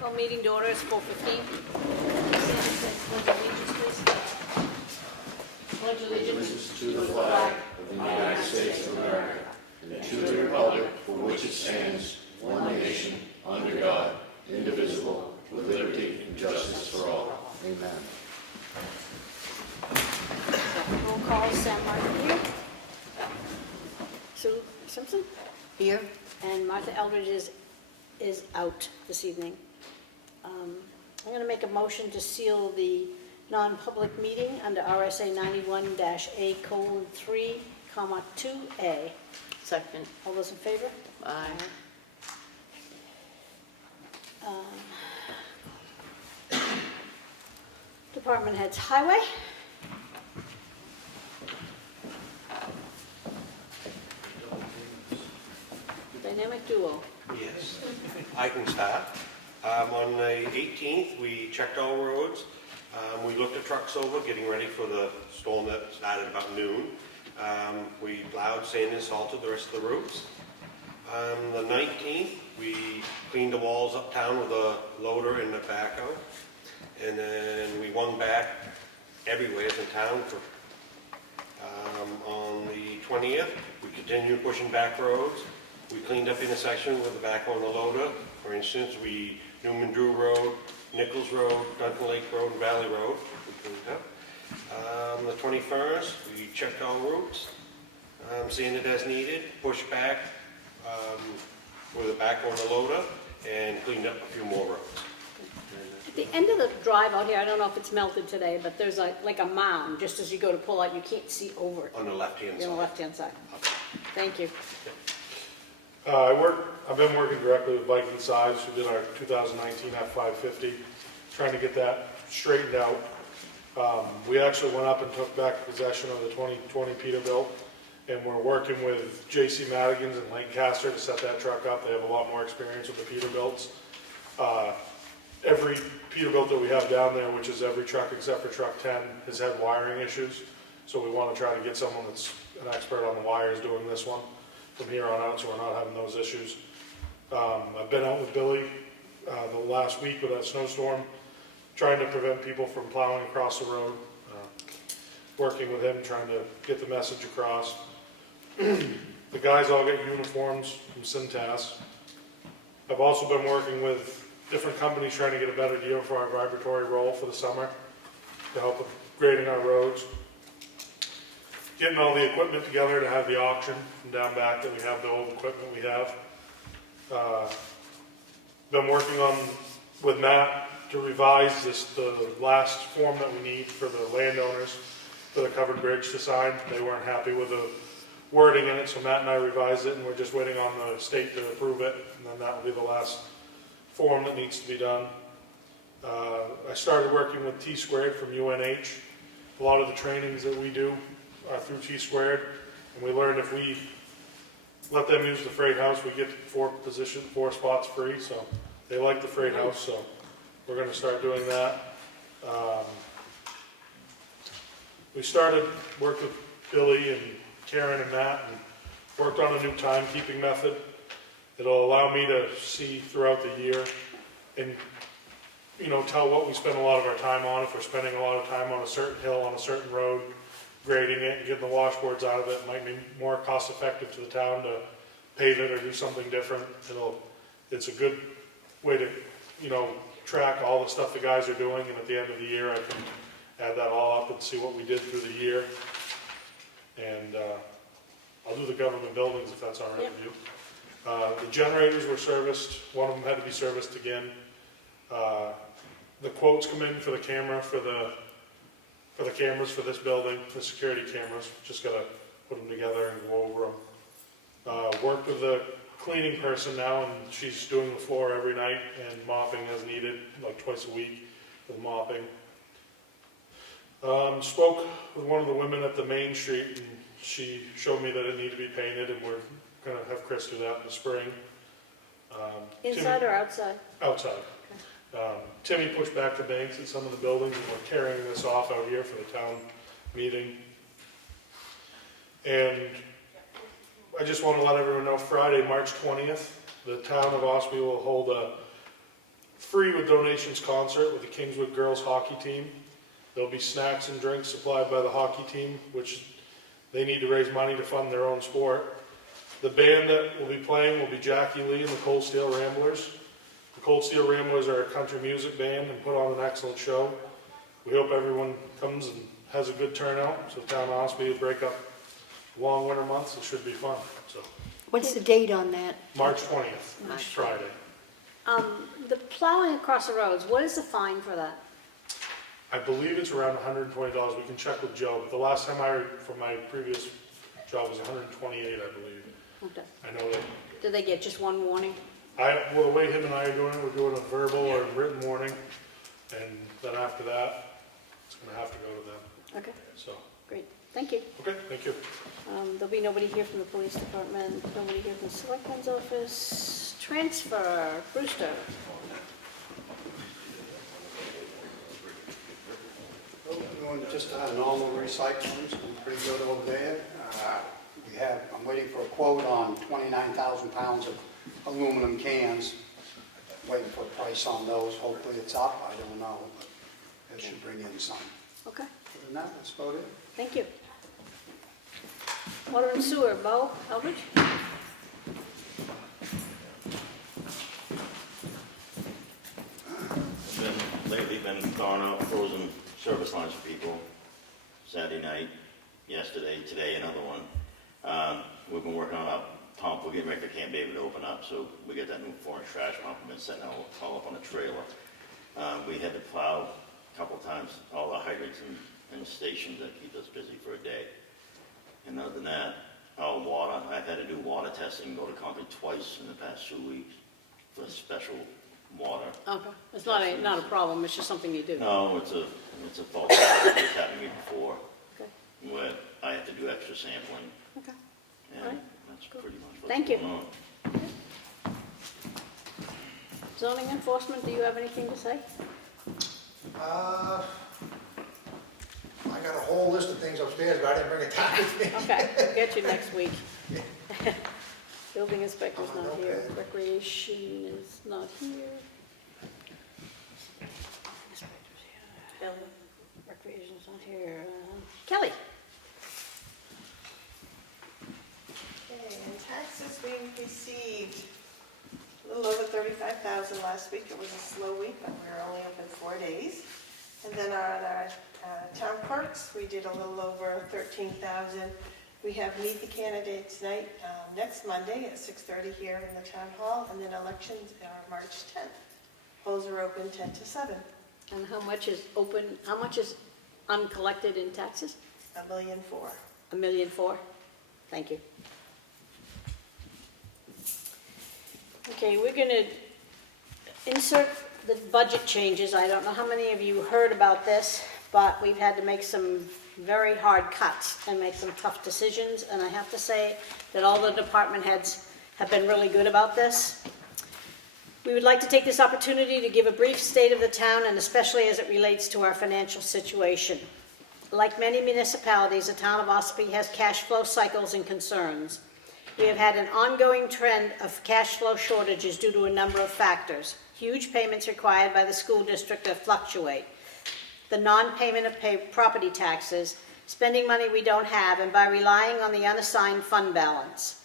Call meeting to order, it's 4:15. Pledge allegiance To the flag of the United States of America and to the republic for which it stands, one nation, under God, indivisible, with liberty and justice for all. Amen. Roll call, Sam Martin here. Sue Simpson here. And Martha Eldridge is out this evening. I'm going to make a motion to seal the non-public meeting under RSA 91-A:3, 2A. Second. All those in favor? Aye. Department heads, highway. Dynamic duo. Yes, I can start. On the 18th, we checked all roads. We looked at trucks over, getting ready for the storm that started about noon. We plowed, sanded, salted the rest of the routes. The 19th, we cleaned the walls uptown with a loader and a backhoe. And then we won back everywhere in town. On the 20th, we continued pushing back roads. We cleaned up intersections with the backhoe and the loader. For instance, Newman Drew Road, Nichols Road, Duncan Lake Road, and Valley Road, we cleaned up. The 21st, we checked all routes, sanded as needed, pushed back with the backhoe and the loader, and cleaned up a few more roads. At the end of the drive out here, I don't know if it's melted today, but there's like a mound, just as you go to pull out, you can't see over it. On the left-hand On the side. left-hand side. Thank you. I've been working directly with Viking Sides, who did our 2019 F550, trying to get that straightened out. We actually went up and took back possession of the 2020 Peterbilt, and we're working with J.C. Madigan's in Lancaster to set that truck up. They have a lot more experience with the Peterbilts. Every Peterbilt that we have down there, which is every truck except for truck 10, has had wiring issues. So we want to try to get someone that's an expert on the wires doing this one from here on out, so we're not having those issues. I've been out with Billy the last week with that snowstorm, trying to prevent people from plowing across the road, working with him, trying to get the message across. The guys all get uniforms from Cintas. I've also been working with different companies trying to get a better deal for our vibratory roll for the summer to help with grading our roads. Getting all the equipment together to have the auction from down back, that we have the old equipment we have. Been working with Matt to revise the last form that we need for the landowners for the covered bridge to sign. They weren't happy with the wording in it, so Matt and I revised it, and we're just waiting on the state to approve it, and then that will be the last form that needs to be done. I started working with T-Squared from UNH. A lot of the trainings that we do are through T-Squared, and we learned if we let them use the freight house, we get 4 spots free, so they like the freight house, so we're going to start doing that. We started work with Billy and Karen and Matt and worked on a new timekeeping method. It'll allow me to see throughout the year and, tell what we spend a lot of our time on. If we're spending a lot of time on a certain hill, on a certain road, grading it and getting the washboards out of it, might be more cost effective to the town to pave it or do something different. It's a good way to, track all the stuff the guys are doing, and at the end of the year I can add that all up and see what we did through the year. And I'll do the government buildings if that's all right with you. The generators were serviced. One of them had to be serviced again. The quotes come in for the camera for the cameras for this building, the security cameras. Just got to put them together and go over them. Worked with the cleaning person now, and she's doing the floor every night and mopping as needed, like twice a week with mopping. Spoke with one of the women at the Main Street, and she showed me that it needed to be painted, and we're going to have Chris do that in the spring. Inside or outside? Outside. Timmy pushed back the banks at some of the buildings, and we're carrying this off out here for the town meeting. And I just want to let everyone know, Friday, March 20th, the town of Ospey will hold a free with donations concert with the Kingswood girls hockey team. There'll be snacks and drinks supplied by the hockey team, which they need to raise money to fund their own sport. The band that will be playing will be Jackie Lee and the Cold Steel Ramblers. The Cold Steel Ramblers are a country music band and put on an excellent show. We hope everyone comes and has a good turnout, so town of Ospey will break up long winter months. It should be fun. So What's the date on that? March 20th, March. Friday. The plowing across the roads, what is the fine for that? I believe it's around $120. We can check with Joe, but the last time from my previous job was $128, I believe. Okay. I know that. Do they get just one warning? Well, the way him and I are doing it, we're doing a verbal or written warning, and then after that, it's going to have to go to them. Okay, So, great, thank you. okay, thank you. There'll be nobody here from the police department, nobody here from the selectman's office. Transfer, Brewster. Doing just normal recycling, so we're pretty good over there. I'm waiting for a quote on 29,000 pounds of aluminum cans. Waiting for a price on those. Hopefully it's up, I don't know, but it should bring in some. Okay, Other than that, that's about it. thank you. Water and sewer, Bo Eldridge? Lately been throwing out frozen service lines for people. Saturday night, yesterday, today, another one. We've been working on a pump. We're getting ready for Camp David to open up, so we get that new 4-inch trash pump. We've been setting all up on a trailer. We had to plow a couple times all the hydrants and stations that keep us busy for a day. And other than that, all water. I've had to do water testing, go to Concord twice in the past 2 weeks for special water. Okay, it's not a problem, it's just something you do. No, it's a fault. It's happened to me before, Okay, where I have to do extra sampling, okay. and Alright, that's cool. pretty much what's Thank you. going on. Zoning enforcement, do you have anything to say? I got a whole list of things upstairs, but I didn't bring it down with me. Okay, we'll get you next week. Building inspector's not here, Okay. recreation is not here. Inspector's here. Recreation's not here. Kelly? Okay, and taxes we received a little over 35,000 last week. It was a slow week, but we were only open 4 days. And then on our town clerks, we did a little over 13,000. We have Meet the Candidates Night next Monday at 6:30 here in the town hall, and then elections are March 10th. Polls are open 10 to 7. And how much is uncollected in taxes? $1.4 million. $1.4 million? Thank you. Okay, we're gonna insert the budget changes. I don't know how many of you heard about this, but we've had to make some very hard cuts and make some tough decisions, and I have to say that all the department heads have been really good about this. We would like to take this opportunity to give a brief state of the town, and especially as it relates to our financial situation. Like many municipalities, the town of Ospey has cash flow cycles and concerns. We have had an ongoing trend of cash flow shortages due to a number of factors. Huge payments required by the school district that fluctuate, the non-payment of property taxes, spending money we don't have, and by relying on the unassigned fund balance.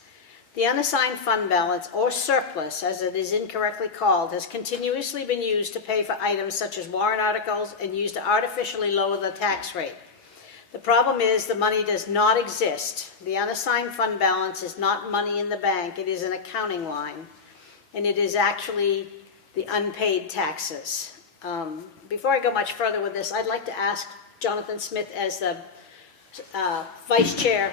The unassigned fund balance, or surplus as it is incorrectly called, has continuously been used to pay for items such as warrant articles and used to artificially lower the tax rate. The problem is the money does not exist. The unassigned fund balance is not money in the bank, it is an accounting line, and it is actually the unpaid taxes. Before I go much further with this, I'd like to ask Jonathan Smith as the vice chair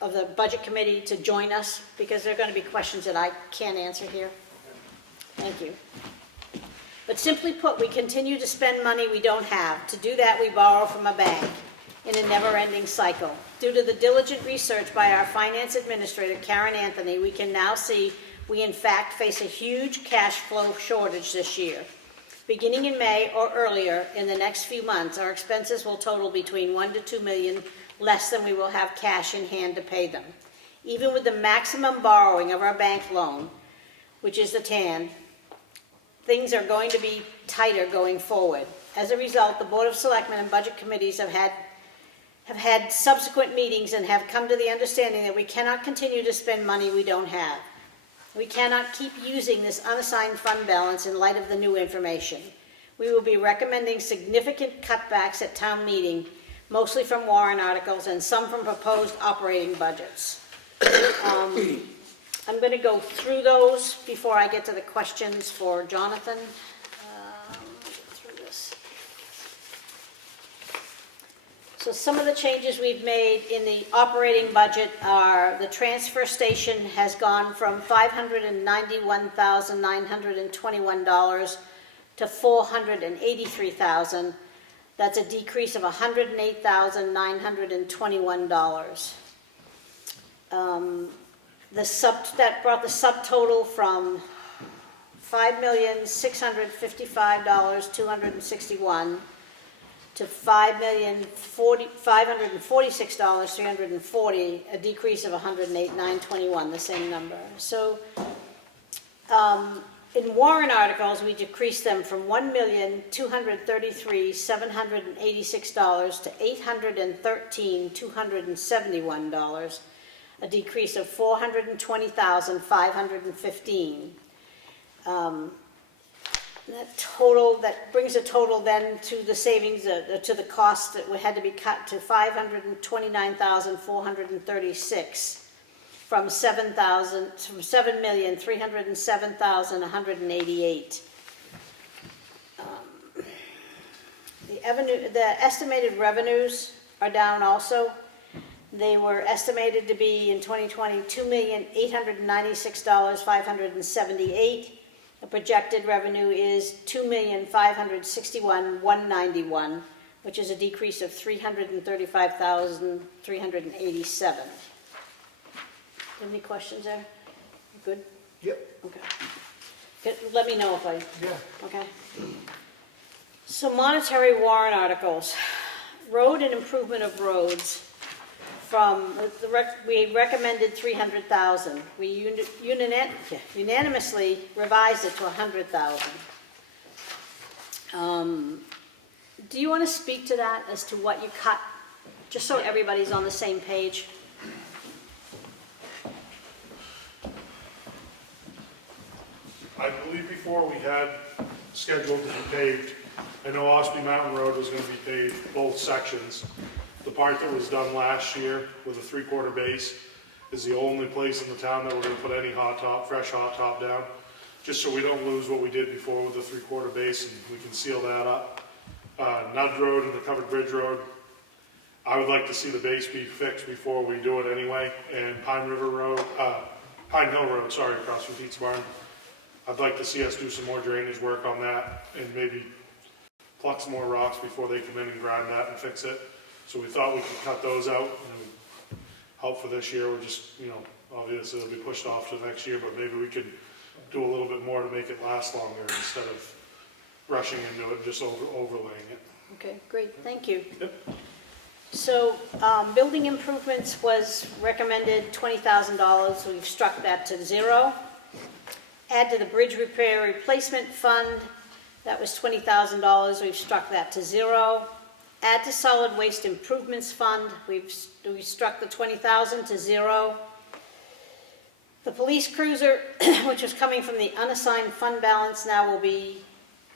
of the budget committee to join us, because there are going to be questions that I can't answer here. Thank you. But simply put, we continue to spend money we don't have. To do that, we borrow from a bank in a never-ending cycle. Due to the diligent research by our finance administrator, Karen Anthony, we can now see we in fact face a huge cash flow shortage this year. Beginning in May or earlier, in the next few months, our expenses will total between $1 to $2 million less than we will have cash in hand to pay them. Even with the maximum borrowing of our bank loan, which is the TAN, things are going to be tighter going forward. As a result, the Board of Selectmen and Budget Committees have had subsequent meetings and have come to the understanding that we cannot continue to spend money we don't have. We cannot keep using this unassigned fund balance in light of the new information. We will be recommending significant cutbacks at town meeting, mostly from warrant articles and some from proposed operating budgets. I'm going to go through those before I get to the questions for Jonathan. Get through this. So some of the changes we've made in the operating budget are the transfer station has gone from $591,921 to $483,000. That's a decrease of $108,921. That brought the subtotal from $5,655,261 to $5,546,340, a decrease of $108,921, the same number. So in warrant articles, we decreased them from $1,233,786 to $813,271, a decrease of $420,515. That brings the total then to the savings, to the cost that had to be cut to $529,436 from $7,307,188. The estimated revenues are down also. They were estimated to be in 2020 $2,896,578. The projected revenue is $2,561,191, which is a decrease of $335,387. Any questions there? Good? Yep. Okay. Good. Let me know if I... Yeah. Okay. So monetary warrant articles. Road and improvement of roads. We recommended $300,000. We unanimously revised it to $100,000. Do you want to speak to that as to what you cut, just so everybody's on the same page? I believe before we had scheduled to be paved, I know Ospey Mountain Road was going to be paved, both sections. The part that was done last year with a 3/4 base is the only place in the town that we're going to put any fresh hot top down, just so we don't lose what we did before with the 3/4 base, and we can seal that up. Nudd Road and the Covered Bridge Road, I would like to see the base be fixed before we do it anyway. And Pine Hill Road, across from Pete's Barn, I'd like to see us do some more drainage work on that and maybe pluck some more rocks before they come in and grind that and fix it. So we thought we could cut those out and help for this year. We're just, obviously it'll be pushed off to next year, but maybe we could do a little bit more to make it last longer instead of rushing into it and just overlaying it. Okay, great, thank you. Yep. So, building improvements was recommended $20,000, so we've struck that to zero. Add to the bridge repair replacement fund, that was $20,000, we've struck that to zero. Add to solid waste improvements fund, we've struck the $20,000 to zero. The police cruiser, which was coming from the unassigned fund balance, now will be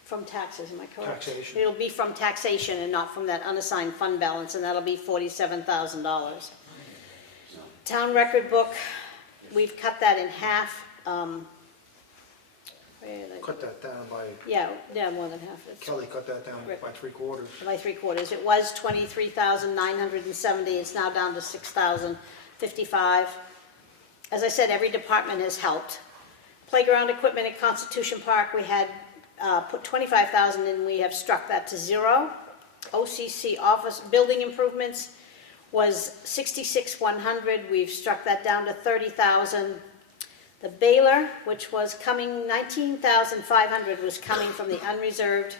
from taxes, am I correct? Taxation. It'll be from taxation and not from that unassigned fund balance, and that'll be $47,000. Town record book, we've cut that in half. Cut that down by, Yeah, more than half. It's Kelly cut that down by 3/4. by 3/4. It was 23,970. It's now down to 6,055. As I said, every department has helped. Playground equipment at Constitution Park, we had put 25,000 in. We have struck that to zero. OCC office building improvements was 66,100. We've struck that down to 30,000. The baler, which was coming, 19,500 was coming from the unreserved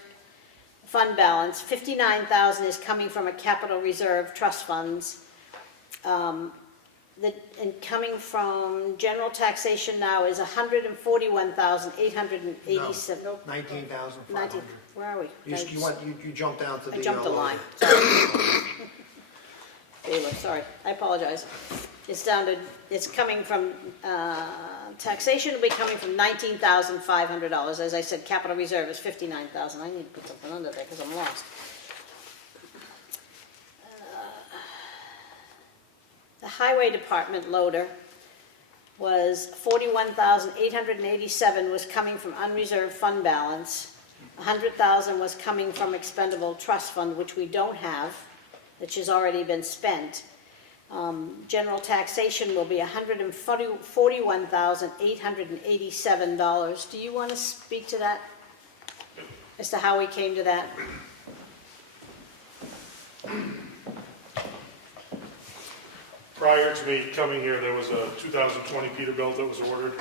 fund balance. 59,000 is coming from a capital reserve trust funds. and coming from general taxation now is 141,887. No, 19,500. Where are we? You jumped down to the. I jumped a lower. line, sorry. Anyway, sorry, I apologize. It's down to, it's coming from, taxation will be coming from $19,500. As I said, capital reserve is $59,000. I need to put something under there because I'm lost. The highway department loader was 41,887 was coming from unreserved fund balance. 100,000 was coming from expendable trust fund, which we don't have, which has already been spent. General taxation will be $141,887. Do you want to speak to that? As to how we came to that? Prior to me coming here, there was a 2020 Peterbilt that was ordered,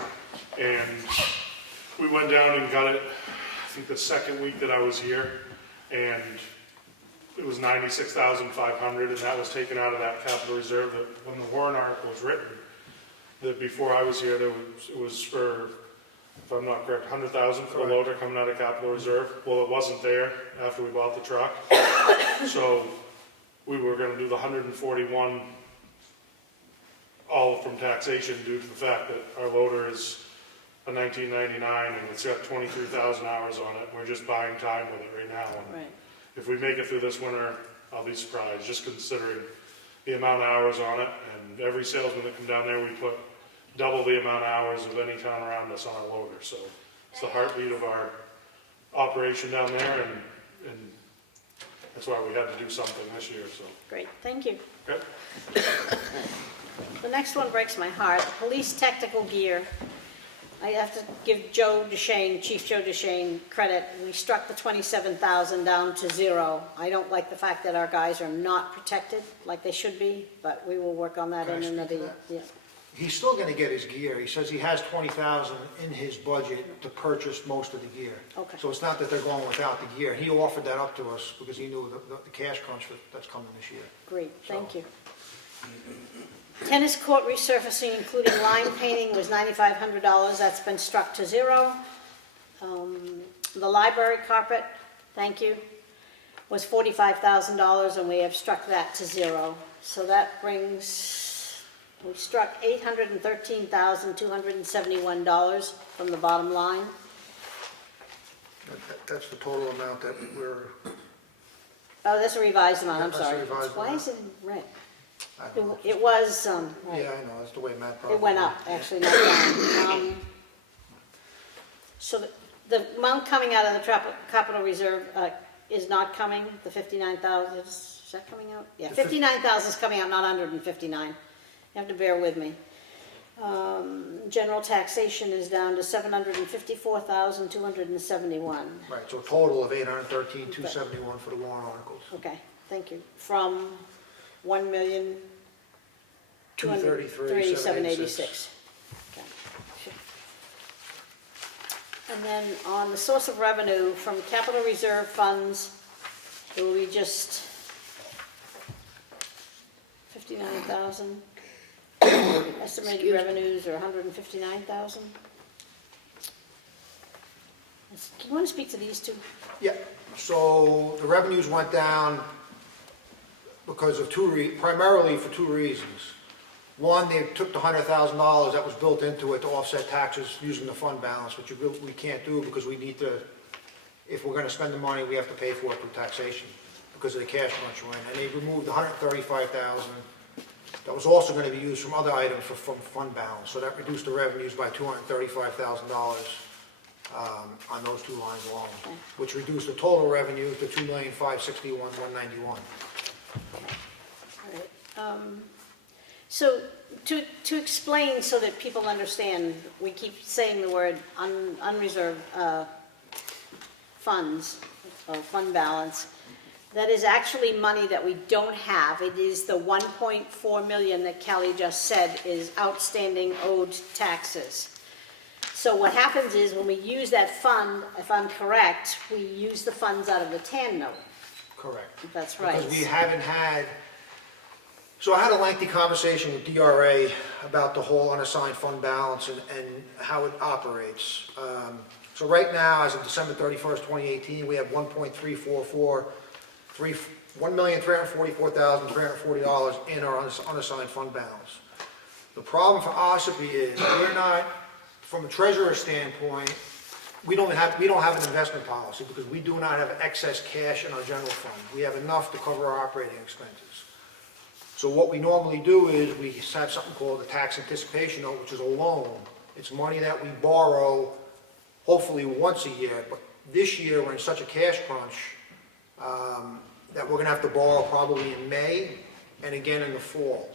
and we went down and got it, I think the second week that I was here, and it was $96,500, and that was taken out of that capital reserve. That when the warrant article was written, that before I was here, it was for, if I'm not correct, $100,000 for the loader coming out of capital reserve. Well, it wasn't there after we bought the truck, so we were going to do the 141 all from taxation due to the fact that our loader is a 1999 and it's got 23,000 hours on it. We're just buying time with it right now. And Right. if we make it through this winter, I'll be surprised, just considering the amount of hours on it. And every salesman that come down there, we put double the amount of hours of any town around us on our loader. So it's the heartbeat of our operation down there, and that's why we had to do something this year, so. Great, thank you. Okay. The next one breaks my heart. Police technical gear. I have to give Joe DeShane, Chief Joe DeShane, credit. We struck the 27,000 down to zero. I don't like the fact that our guys are not protected like they should be, but we will work on that Can I in speak another to year. that? Yeah. He's still gonna get his gear. He says he has 20,000 in his budget to purchase most of the gear. Okay. So it's not that they're going without the gear. He offered that up to us because he knew the cash crunch that's coming this year. Great, thank you. Tennis court resurfacing, including line painting, was $9,500. That's been struck to zero. The library carpet, thank you, was $45,000, and we have struck that to zero. So that brings, we struck $813,271 from the bottom line. That's the total amount that we're, Oh, that's a revised amount, Yeah, I'm that's a sorry. revised Why amount. is it in red? I don't know. It was, right. Yeah, I know, that's the way Matt probably. It went up, actually, not down. So the amount coming out of the capital reserve is not coming, the 59,000, is that coming out? Yeah, 59,000 is coming out, not 159. You have to bear with me. General taxation is down to 754,271. Right, so a total of 813,271 for the warrant articles. Okay, thank you. From 1,233,786. Okay. And then on the source of revenue from capital reserve funds, it will be just 59,000. Estimated revenues are 159,000. Do you want to speak to these two? Yeah, so the revenues went down because of primarily for two reasons. One, they took the $100,000 that was built into it to offset taxes using the fund balance, which we can't do because we need to, if we're gonna spend the money, we have to pay for it through taxation because of the cash crunch we're in. And they removed $135,000 that was also gonna be used from other items from fund balance. So that reduced the revenues by $235,000 on those two lines alone, which reduced the total revenue to $2,561,191. All right. So to explain so that people understand, we keep saying the word unreserved funds, or fund balance. That is actually money that we don't have. It is the 1.4 million that Kelly just said is outstanding owed taxes. So what happens is when we use that fund, if I'm correct, we use the funds out of the TAN note. Correct. That's right. Because we haven't had, So I had a lengthy conversation with DRA about the whole unassigned fund balance and how it operates. So right now, as of December 31st, 2018, we have $1,344,340 in our unassigned fund balance. The problem for Ossipee is we're not, from a treasurer standpoint, we don't have an investment policy because we do not have excess cash in our general fund. We have enough to cover our operating expenses. So what we normally do is we have something called a tax anticipation note, which is a loan. It's money that we borrow hopefully once a year, but this year we're in such a cash crunch that we're gonna have to borrow probably in May and again in the fall.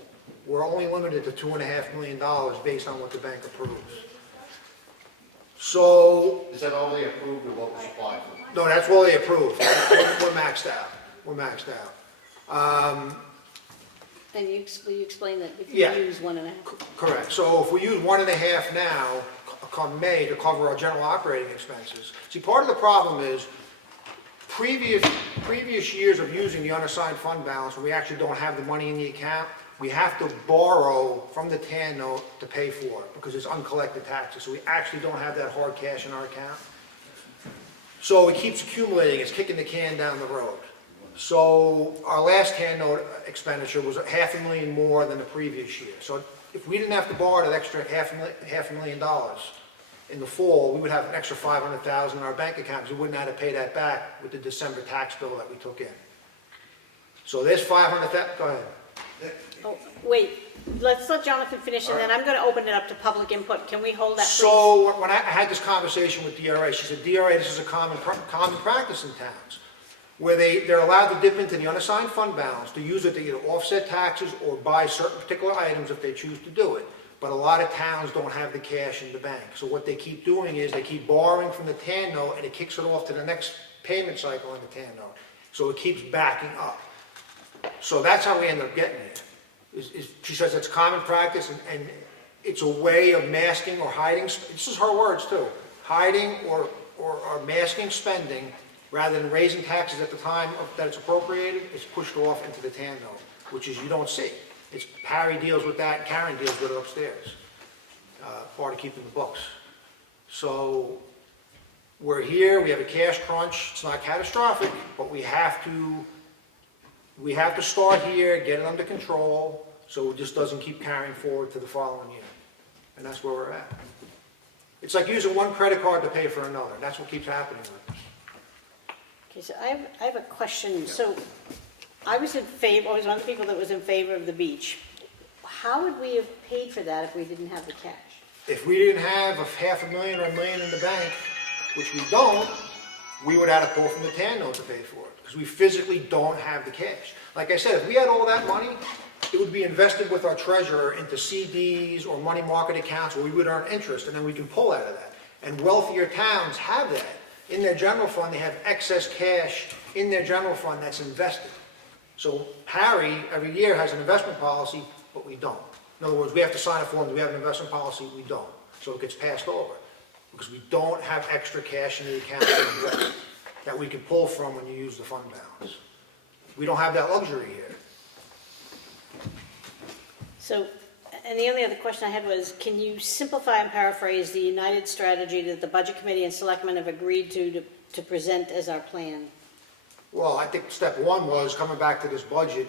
We're only limited to $2.5 million based on what the bank approves. So, Is that all they approved or what was applied for? no, that's all they approved. We're maxed out. We're maxed out. And you explain that if you Yeah. use 1.5. Correct. So if we use 1.5 now, come May, to cover our general operating expenses. See, part of the problem is previous years of using the unassigned fund balance, when we actually don't have the money in the account, we have to borrow from the TAN note to pay for it because it's uncollected taxes. So we actually don't have that hard cash in our account. So it keeps accumulating. It's kicking the can down the road. So our last TAN note expenditure was $500,000 more than the previous year. So if we didn't have to borrow that extra $500,000 in the fall, we would have an extra $500,000 in our bank account because we wouldn't have to pay that back with the December tax bill that we took in. So there's $500,000, go ahead. Oh, wait, let's let Jonathan finish, and then I'm gonna open it up to public input. Can we hold that, please? So when I had this conversation with DRA, she said, DRA, this is a common practice in towns, where they're allowed to dip into the unassigned fund balance to use it to either offset taxes or buy certain particular items if they choose to do it. But a lot of towns don't have the cash in the bank. So what they keep doing is they keep borrowing from the TAN note and it kicks it off to the next payment cycle on the TAN note. So it keeps backing up. So that's how we end up getting it. She says it's common practice and it's a way of masking or hiding, this is her words too, hiding or masking spending rather than raising taxes at the time that it's appropriated, it's pushed off into the TAN note, which is you don't see. It's Harry deals with that, and Karen deals with it upstairs, part of keeping the books. So we're here, we have a cash crunch, it's not catastrophic, but we have to start here, get it under control, so it just doesn't keep carrying forward to the following year. And that's where we're at. It's like using one credit card to pay for another, that's what keeps happening with us. Okay, so I have a question. So I was in favor, I was one of the people that was in favor of the beach. How would we have paid for that if we didn't have the cash? If we didn't have $500,000 or $1 million in the bank, which we don't, we would have to pull from the TAN note to pay for it, because we physically don't have the cash. Like I said, if we had all that money, it would be invested with our treasurer into CDs or money market accounts where we would earn interest, and then we can pull out of that. And wealthier towns have that. In their general fund, they have excess cash in their general fund that's invested. So Harry, every year, has an investment policy, but we don't. In other words, we have to sign a form, do we have an investment policy? We don't. So it gets passed over, because we don't have extra cash in the account that we can pull from when you use the fund balance. We don't have that luxury here. So, and the only other question I had was, can you simplify and paraphrase the united strategy that the Budget Committee and Selectmen have agreed to present as our plan? Well, I think step one was coming back to this budget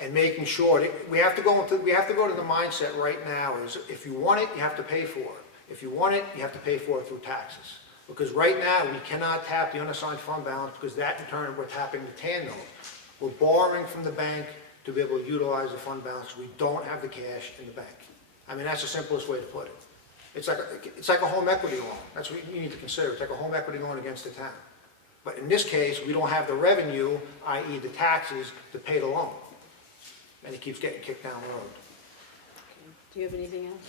and making sure that we have to go to the mindset right now is if you want it, you have to pay for it. If you want it, you have to pay for it through taxes. Because right now, we cannot tap the unassigned fund balance because that in turn, we're tapping the TAN note. We're borrowing from the bank to be able to utilize the fund balance. We don't have the cash in the bank. I mean, that's the simplest way to put it. It's like a home equity loan. That's what you need to consider. It's like a home equity loan against the town. But in this case, we don't have the revenue, i.e. the taxes, to pay the loan. And it keeps getting kicked down the road. Do you have anything else?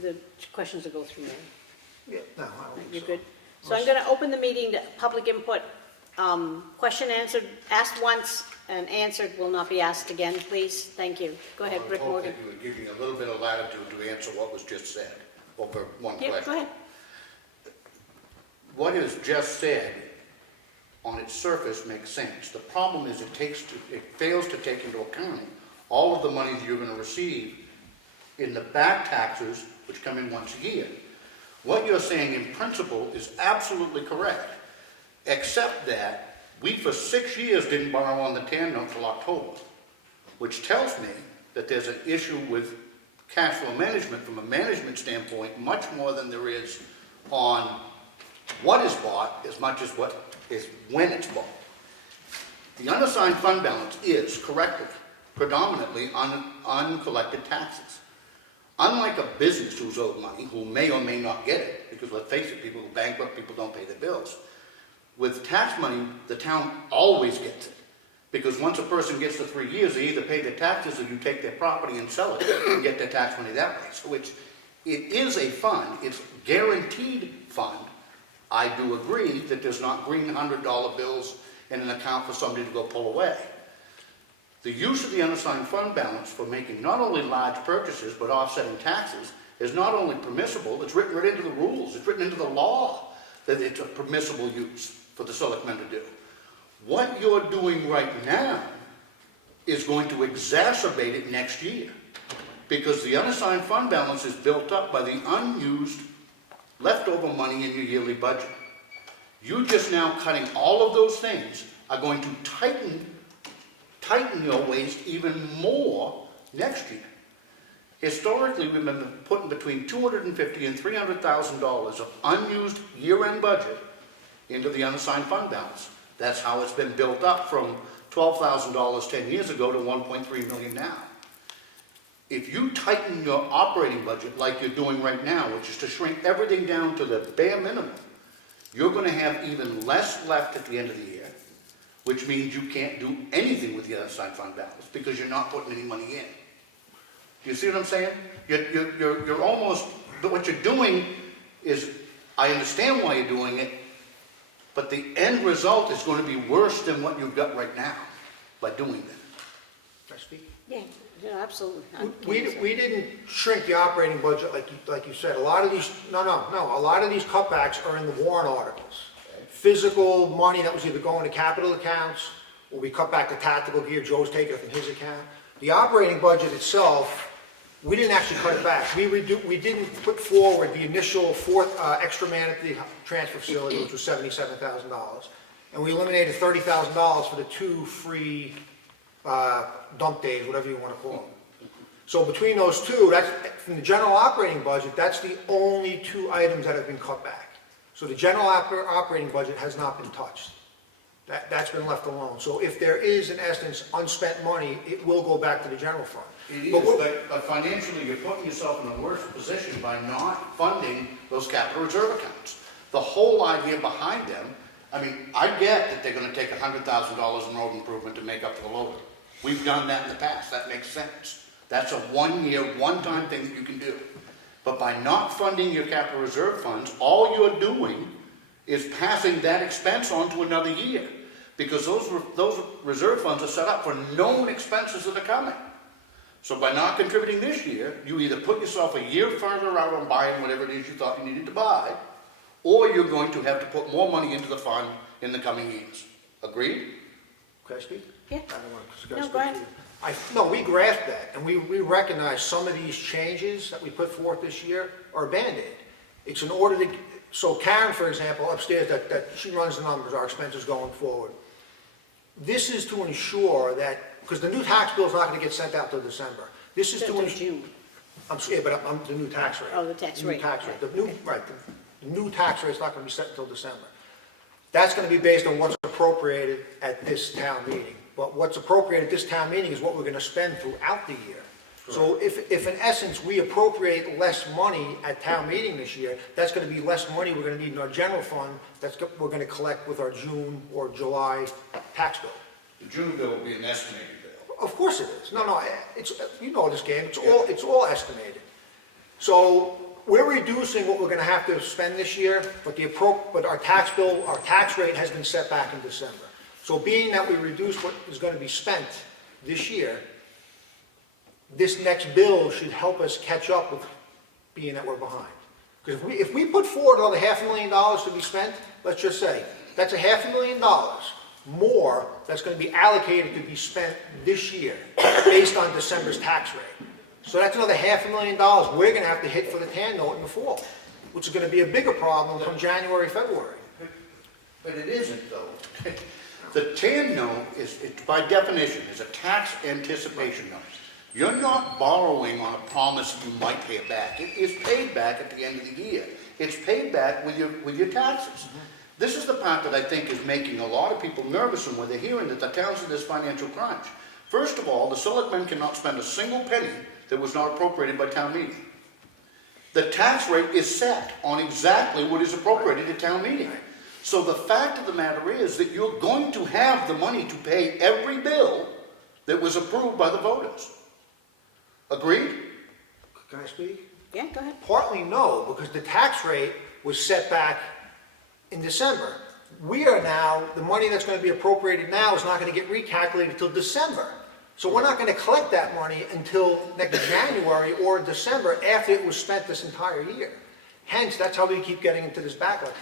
The questions will go through there. Yeah, no, I don't think You're so. good? So I'm going to open the meeting to public input. Question answered, asked once and answered will not be asked again, please. Thank you. Go ahead, Rick Morgan. You would give me a little bit of latitude to answer what was just said over one question. Yeah, go ahead. What is just said on its surface makes sense. The problem is it fails to take into account all of the money that you're gonna receive in the back taxes, which come in once a year. What you're saying in principle is absolutely correct, except that we for 6 years didn't borrow on the TAN note till October, which tells me that there's an issue with cash flow management from a management standpoint, much more than there is on what is bought as much as what is when it's bought. The unassigned fund balance is correctly, predominantly uncollected taxes. Unlike a business who's owed money, who may or may not get it, because let's face it, people who bankrupt, people don't pay their bills. With tax money, the town always gets it. Because once a person gets to 3 years, they either pay their taxes or you take their property and sell it and get their tax money that way. So it is a fund, it's guaranteed fund. I do agree that there's not green $100 bills in an account for somebody to go pull away. The use of the unassigned fund balance for making not only large purchases but offsetting taxes is not only permissible, it's written right into the rules, it's written into the law that it's a permissible use for the selectmen to do. What you're doing right now is going to exacerbate it next year because the unassigned fund balance is built up by the unused leftover money in your yearly budget. You just now cutting all of those things are going to tighten your waste even more next year. Historically, we've been putting between $250,000 and $300,000 of unused year-end budget into the unassigned fund balance. That's how it's been built up from $12,000 10 years ago to $1.3 million now. If you tighten your operating budget like you're doing right now, which is to shrink everything down to the bare minimum, you're going to have even less left at the end of the year, which means you can't do anything with the unassigned fund balance because you're not putting any money in. Do you see what I'm saying? You're almost, what you're doing is, I understand why you're doing it, but the end result is going to be worse than what you've got right now by doing that. Can I speak? Yeah, absolutely. We didn't shrink the operating budget like you said. A lot of these, no, a lot of these cutbacks are in the warrant articles. Physical money that was either going to capital accounts, or we cut back the tactical gear, Joe's taking it from his account. The operating budget itself, we didn't actually cut it back. We didn't put forward the initial extra man at the transfer facility, which was $77,000. And we eliminated $30,000 for the 2 free dump days, whatever you want to call them. So between those two, that's from the general operating budget, that's the only 2 items that have been cut back. So the general operating budget has not been touched. That's been left alone. So if there is, in essence, unspent money, it will go back to the general fund. It is, but financially, you're putting yourself in a worse position by not funding those capital reserve accounts. The whole idea behind them, I mean, I get that they're going to take $100,000 in road improvement to make up for the loader. We've done that in the past. That makes sense. That's a one-year, one-time thing that you can do. But by not funding your capital reserve funds, all you're doing is passing that expense on to another year. Because those reserve funds are set up for known expenses that are coming. So by not contributing this year, you either put yourself a year further out on buying whatever it is you thought you needed to buy, or you're going to have to put more money into the fund in the coming years. Agreed? Can I speak? Yeah. I don't want to No, speak go ahead. to you. No, we grasp that, and we recognize some of these changes that we put forth this year are a Band-Aid. It's in order to, so Karen, for example, upstairs, that she runs the numbers, our expenses going forward. This is to ensure that, because the new tax bill is not going to get sent out till December. This is to Until ensure. June. I'm the new tax rate. Oh, the tax New rate, tax rate. right, The new, okay. right, the new tax rate is not going to be set until December. That's going to be based on what's appropriated at this town meeting. But what's appropriated at this town meeting is what we're going to spend throughout the year. So if in essence we appropriate less money at town meeting this year, that's going to be less money we're going to need in our general fund we're going to collect with our June or July tax bill. The June bill will be an estimated bill. Of course it is. No, it's, you know this game, it's all estimated. So we're reducing what we're gonna have to spend this year, but our tax bill, our tax rate has been set back in December. So being that we reduce what is gonna be spent this year, this next bill should help us catch up with being that we're behind. Because if we put forward another $500,000 to be spent, let's just say, that's $500,000 more that's gonna be allocated to be spent this year based on December's tax rate. So that's another $500,000 we're gonna have to hit for the TAN note in the fall, which is gonna be a bigger problem come January, February. But it isn't though. The TAN note is, by definition, is a tax anticipation note. You're not borrowing on a promise you might pay it back. It is paid back at the end of the year. It's paid back with your taxes. This is the part that I think is making a lot of people nervous when they're hearing that the town's in this financial crunch. First of all, the selectmen cannot spend a single penny that was not appropriated by town meeting. The tax rate is set on exactly what is appropriated at town meeting. So the fact of the matter is that you're going to have the money to pay every bill that was approved by the voters. Agreed? Can I speak? Yeah, go ahead. Partly no, because the tax rate was set back in December. We are now, the money that's gonna be appropriated now is not gonna get recalculated until December. So we're not gonna collect that money until next January or December after it was spent this entire year. Hence, that's how we keep getting into this backlog.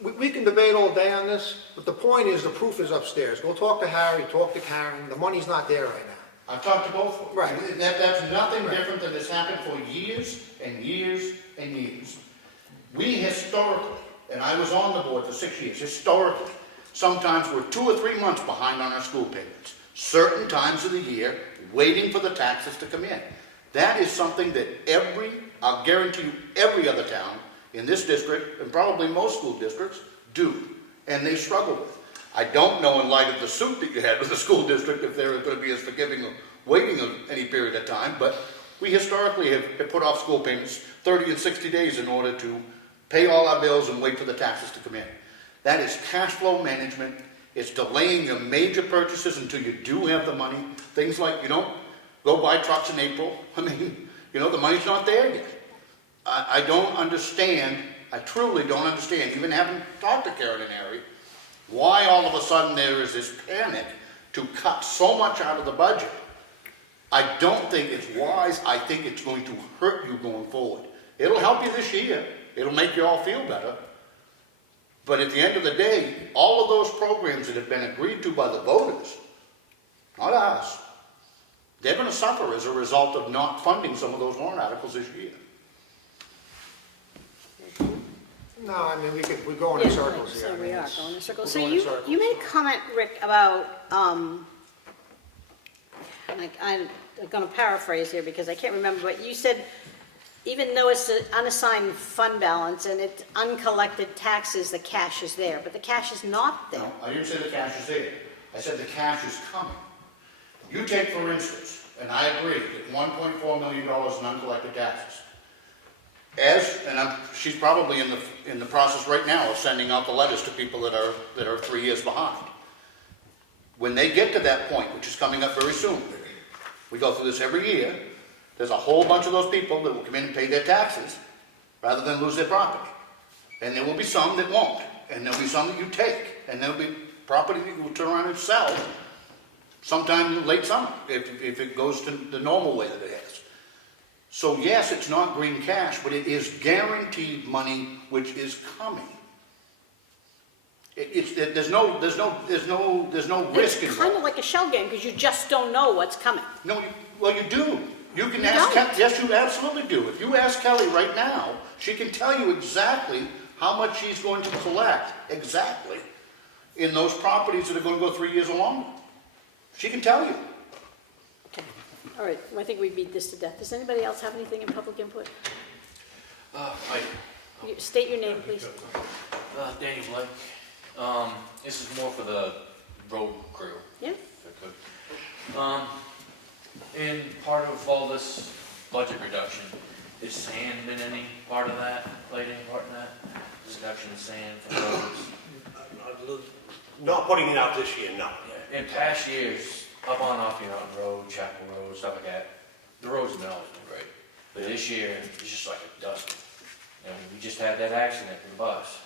We can debate all day on this, but the point is, the proof is upstairs. Go talk to Harry, talk to Karen, the money's not there right now. I've talked to both of them. Right. And that's nothing different than has happened for years and years and years. We historically, and I was on the board for 6 years, historically, sometimes we're 2 or 3 months behind on our school payments. Certain times of the year, waiting for the taxes to come in. That is something that I'll guarantee you, every other town in this district, and probably most school districts, do. And they struggle with. I don't know, in light of the suit that you had with the school district, if they're going to be as forgiving of waiting of any period of time, but we historically have put off school payments 30 and 60 days in order to pay all our bills and wait for the taxes to come in. That is cash flow management. It's delaying your major purchases until you do have the money. Things like, you don't go buy trucks in April. I mean, the money's not there yet. I don't understand, I truly don't understand, even having talked to Karen and Harry, why all of a sudden there is this panic to cut so much out of the budget. I don't think it's wise. I think it's going to hurt you going forward. It'll help you this year. It'll make you all feel better. But at the end of the day, all of those programs that have been agreed to by the voters, not us, they're going to suffer as a result of not funding some of those warrant articles this year. No, I mean, we're going in circles here. So I mean, we are it's- going in circles. we're So going in circles. you made a comment, Rick, about, I'm going to paraphrase here because I can't remember, but you said, even though it's an unassigned fund balance and it's uncollected taxes, the cash is there, but the cash is not there. No, I didn't say the cash is there. I said the cash is coming. You take, for instance, and I agree, that $1.4 million in uncollected taxes. She's probably in the process right now of sending out the letters to people that are 3 years behind. When they get to that point, which is coming up very soon, we go through this every year, there's a whole bunch of those people that will come in and pay their taxes rather than lose their property. And there will be some that won't, and there'll be some that you take, and there'll be property that you will turn around and sell sometime late summer, if it goes to the normal way that it has. So yes, it's not green cash, but it is guaranteed money which is coming. There's no risk It's kind involved. of like a shell game because you just don't know what's coming. No, well, you do. You can You ask don't. Kelly. Yes, you absolutely do. If you ask Kelly right now, she can tell you exactly how much she's going to collect, exactly, in those properties that are going to go 3 years or longer. She can tell you. Okay, all right, well, I think we beat this to death. Does anybody else have anything in public input? State your name, please. Danny Blake. This is more for the road crew, Yeah? if I could. And part of all this budget reduction, is sand been any part of that, played any part in that? Reduction of sand from roads? Not putting it out this year, no. Yeah, in past years, up on Off Mountain Road, Chapel Road, stuff like that, the roads have always been great. But this year, it's just like a dust. And we just had that accident with the bus.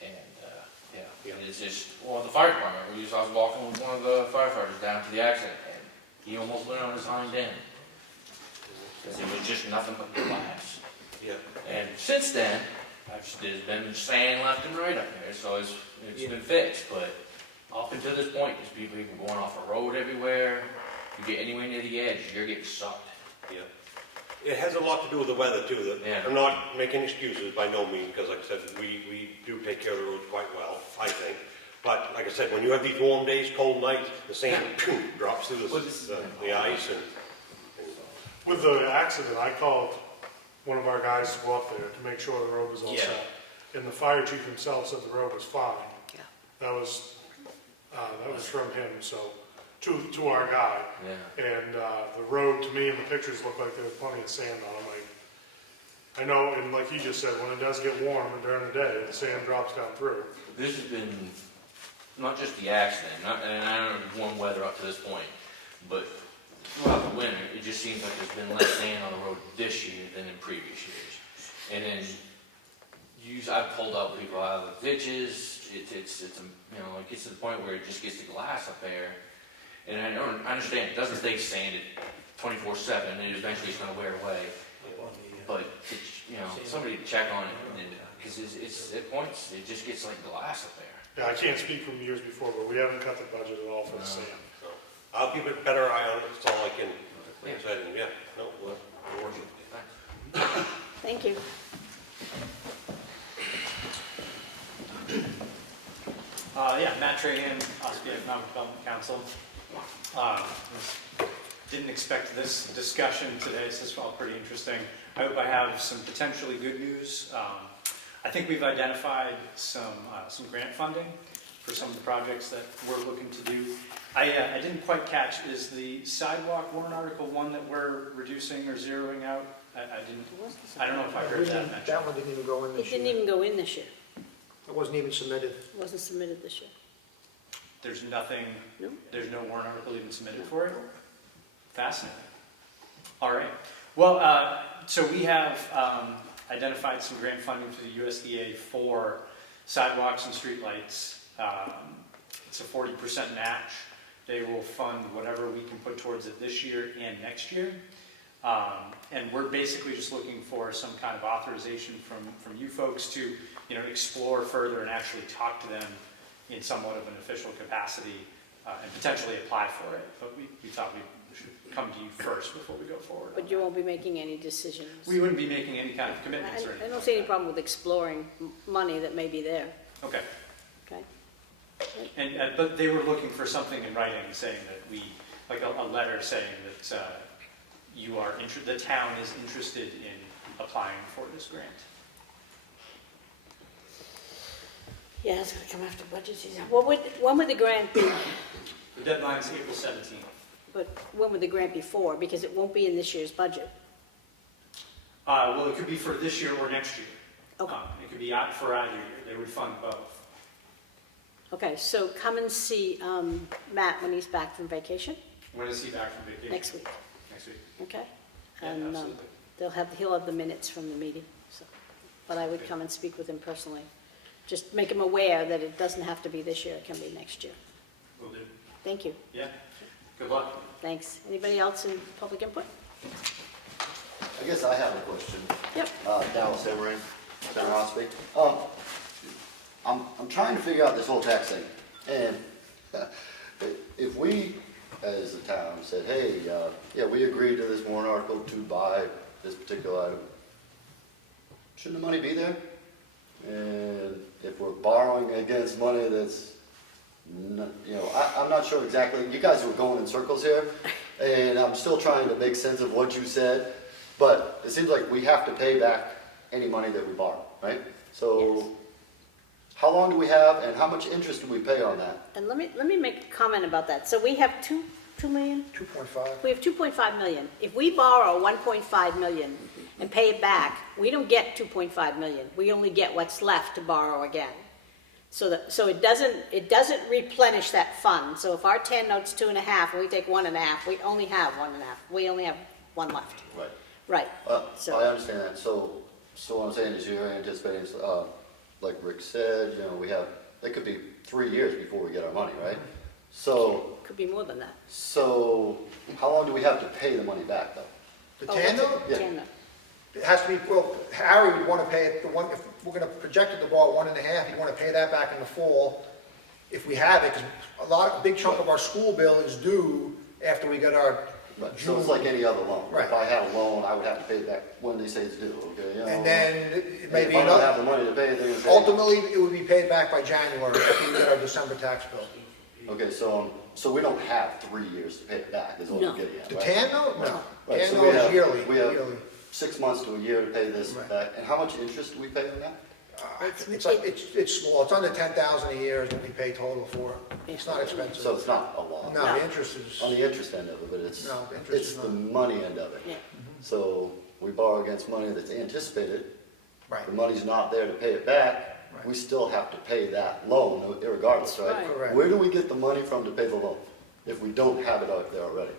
And, yeah, and it's just, well, the fire department, I was walking with one of the firefighters down to the accident, and he almost went on his hind end. Because it was just nothing but glass. Yeah. And since then, there's been sand left and right up there, so it's been fixed, but Up until this point, there's people even going off the road everywhere. You get anywhere near the edge, you're getting sucked. Yeah. It has a lot to do with the weather too. Yeah. I'm not making excuses by no means, because like I said, we do take care of the roads quite well, I think. But like I said, when you have these warm days, cold nights, the sand drops through the ice and With the accident, I called one of our guys to go up there to make sure the road was all Yeah. set. And the fire chief himself said the road was fine. Yeah. That was from him, so, to our guy. Yeah. And the road, to me, in the pictures, looked like there was plenty of sand on it. I know, and like you just said, when it does get warm and during the day, the sand drops down through. This has been not just the accident, and I don't know warm weather up to this point, but throughout the winter, it just seems like there's been less sand on the road this year than in previous years. And then I've pulled out people out of the ditches. It gets to the point where it just gets the glass up there. And I understand it doesn't stay sanded 24/7, and eventually it's going to wear away. But somebody check on it, because it's at points it just gets like glass up there. Yeah, I can't speak from years before, but we haven't cut the budget at all for the No. sand. so I'll keep a better eye on it. That's all I can. Like I said, and yeah, no, we're working. Thanks. Thank you. Yeah, Matt Trahan, Ospey Economic Development Council. Didn't expect this discussion today, so this is all pretty interesting. I hope I have some potentially good news. I think we've identified some grant funding for some of the projects that we're looking to do. I didn't quite catch, is the sidewalk warrant article one that we're reducing or zeroing out? I don't know if I heard that mentioned. That one didn't even go in It this year. didn't even go in this year. It wasn't even submitted. It wasn't submitted this year. There's nothing, No? there's no warrant article even submitted for it? Fascinating. All right. Well, so we have identified some grant funding for the USDA for sidewalks and streetlights. It's a 40% match. They will fund whatever we can put towards it this year and next year. And we're basically just looking for some kind of authorization from you folks to, explore further and actually talk to them in somewhat of an official capacity and potentially apply for it. But we thought we should come to you first before we go forward. But you won't be making any decisions. We wouldn't be making any kind of commitments or I anything. don't see any problem with exploring money that may be there, Okay. okay? And, but they were looking for something in writing saying that like a letter saying that the town is interested in applying for this grant. Yeah, it's gonna come after budget season. When would the grant be, The deadline is April 17th. but when would the grant be for? Because it won't be in this year's budget. Well, it could be for this year or next year. Okay. It could be out for either year. They would fund both. Okay, so come and see Matt when he's back from vacation, When is he back from vacation? next week, Next week. okay? Yeah, And absolutely. he'll have the minutes from the meeting, so. But I would come and speak with him personally. Just make him aware that it doesn't have to be this year, it can be next year. Will do. Thank you, Yeah. Good luck. thanks. Anybody else in public input? I guess I have a question. Yep. Dallas Emery, Center Ospey. I'm trying to figure out this whole tax thing. And if we, as a town, said, hey, yeah, we agreed to this warrant article to buy this particular item, shouldn't the money be there? And if we're borrowing against money that's, I'm not sure exactly, you guys were going in circles here, and I'm still trying to make sense of what you said, but it seems like we have to pay back any money that we borrow, right? So, Yes. how long do we have, and how much interest do we pay on that? And let me make a comment about that. So we have 2 million? 2.5. We have 2.5 million. If we borrow 1.5 million and pay it back, we don't get 2.5 million. We only get what's left to borrow again. So it doesn't replenish that fund. So if our 10 note's 2.5 and we take 1.5, we only have 1.5. We only have one left. Right. Right. I So understand that. So what I'm saying is you're anticipating, like Rick said, it could be 3 years before we get our money, right? So, could be more than that. how long do we have to pay the money back, though? The Oh, TAN what's note? it? Yeah. TAN note. It has to be, well, Harry would want to pay it, if we're going to project it to borrow 1.5, he'd want to pay that back in the fall, if we have it, because a big chunk of our school bill is due after we get our Right, so June. it's like any other loan. Right. If I had a loan, I would have to pay it back when they say it's due, okay? You know, And then it may if be I don't another, have the money to pay it, they're gonna say. ultimately, it would be paid back by January after we get our December tax bill. Okay, so we don't have 3 years to pay it back, is what No. we're getting at, The right? TAN note? No. Right, TAN so note we is have- yearly, we have- yearly. 6 months to a year to pay this Right. back, and how much interest do we pay on that? It's like, it's small, it's under 10,000 a year is what we pay total for. It's not So expensive. it's not a lot. No, the interest is, On the interest end of it, but it's, No, interest it's is the not. money end of it. Yeah. So we borrow against money that's anticipated, right, the money's not there to pay it back, Right. we still have to pay that loan irregardless, right? Right. Correct. Where do we get the money from to pay the loan, if we don't have it out there already?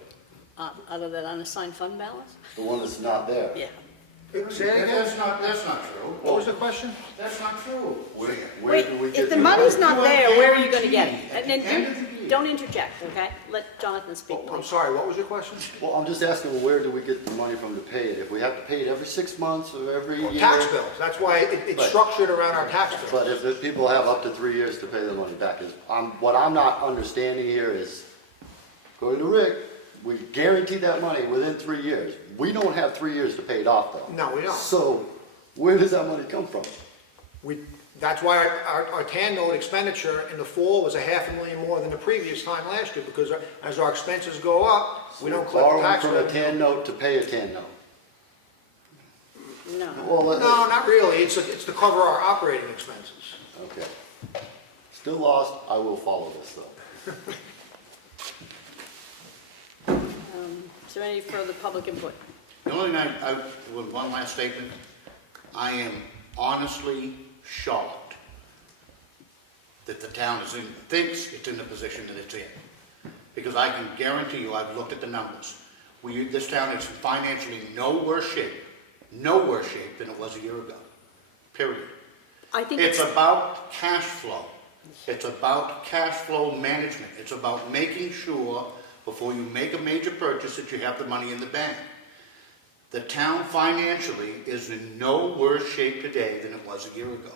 Out of that unassigned fund balance? The one that's not there? Yeah. Say it again? That's not true. What was the question? That's not true. Where do we Wait, get if the the money's money? not there, where are you gonna get it? At And the then end of the year. don't interject, okay? Let Jonathan speak, Oh, I'm please. sorry, what was your question? Well, I'm just asking, where do we get the money from to pay it? If we have to pay it every 6 months or every year? Tax bills, that's why it's Right. structured around our tax bills. But if the people have up to 3 years to pay their money back, what I'm not understanding here is, according to Rick, we guarantee that money within 3 years. We don't have 3 years to pay it off though. No, we don't. So, where does that money come from? That's why our TAN note expenditure in the fall was $500,000 more than the previous time last year, because as our expenses go up, we don't collect the Borrowing tax from a revenue. TAN note to pay a TAN note. No. Well, No, not really, it's to cover our operating expenses. Okay. Still lost, I will follow this though. Is there any further public input? The only thing with one last statement, I am honestly shocked that the town thinks it's in the position that it's in. Because I can guarantee you, I've looked at the numbers. This town is financially no worse shape than it was a year ago, period. I think It's about cash flow. It's about cash flow management. It's about making sure before you make a major purchase that you have the money in the bank. The town financially is in no worse shape today than it was a year ago.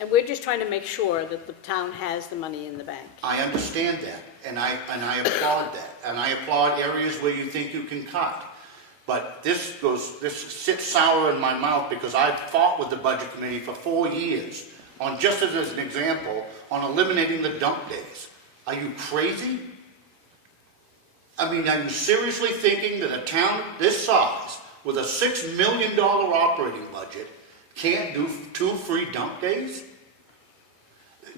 And we're just trying to make sure that the town has the money in the bank. I understand that, and I applaud that, and I applaud areas where you think you can cut. But this sits sour in my mouth because I've fought with the budget committee for 4 years on, just as an example, on eliminating the dump days. Are you crazy? I mean, are you seriously thinking that a town this size with a $6 million operating budget can't do 2 free dump days?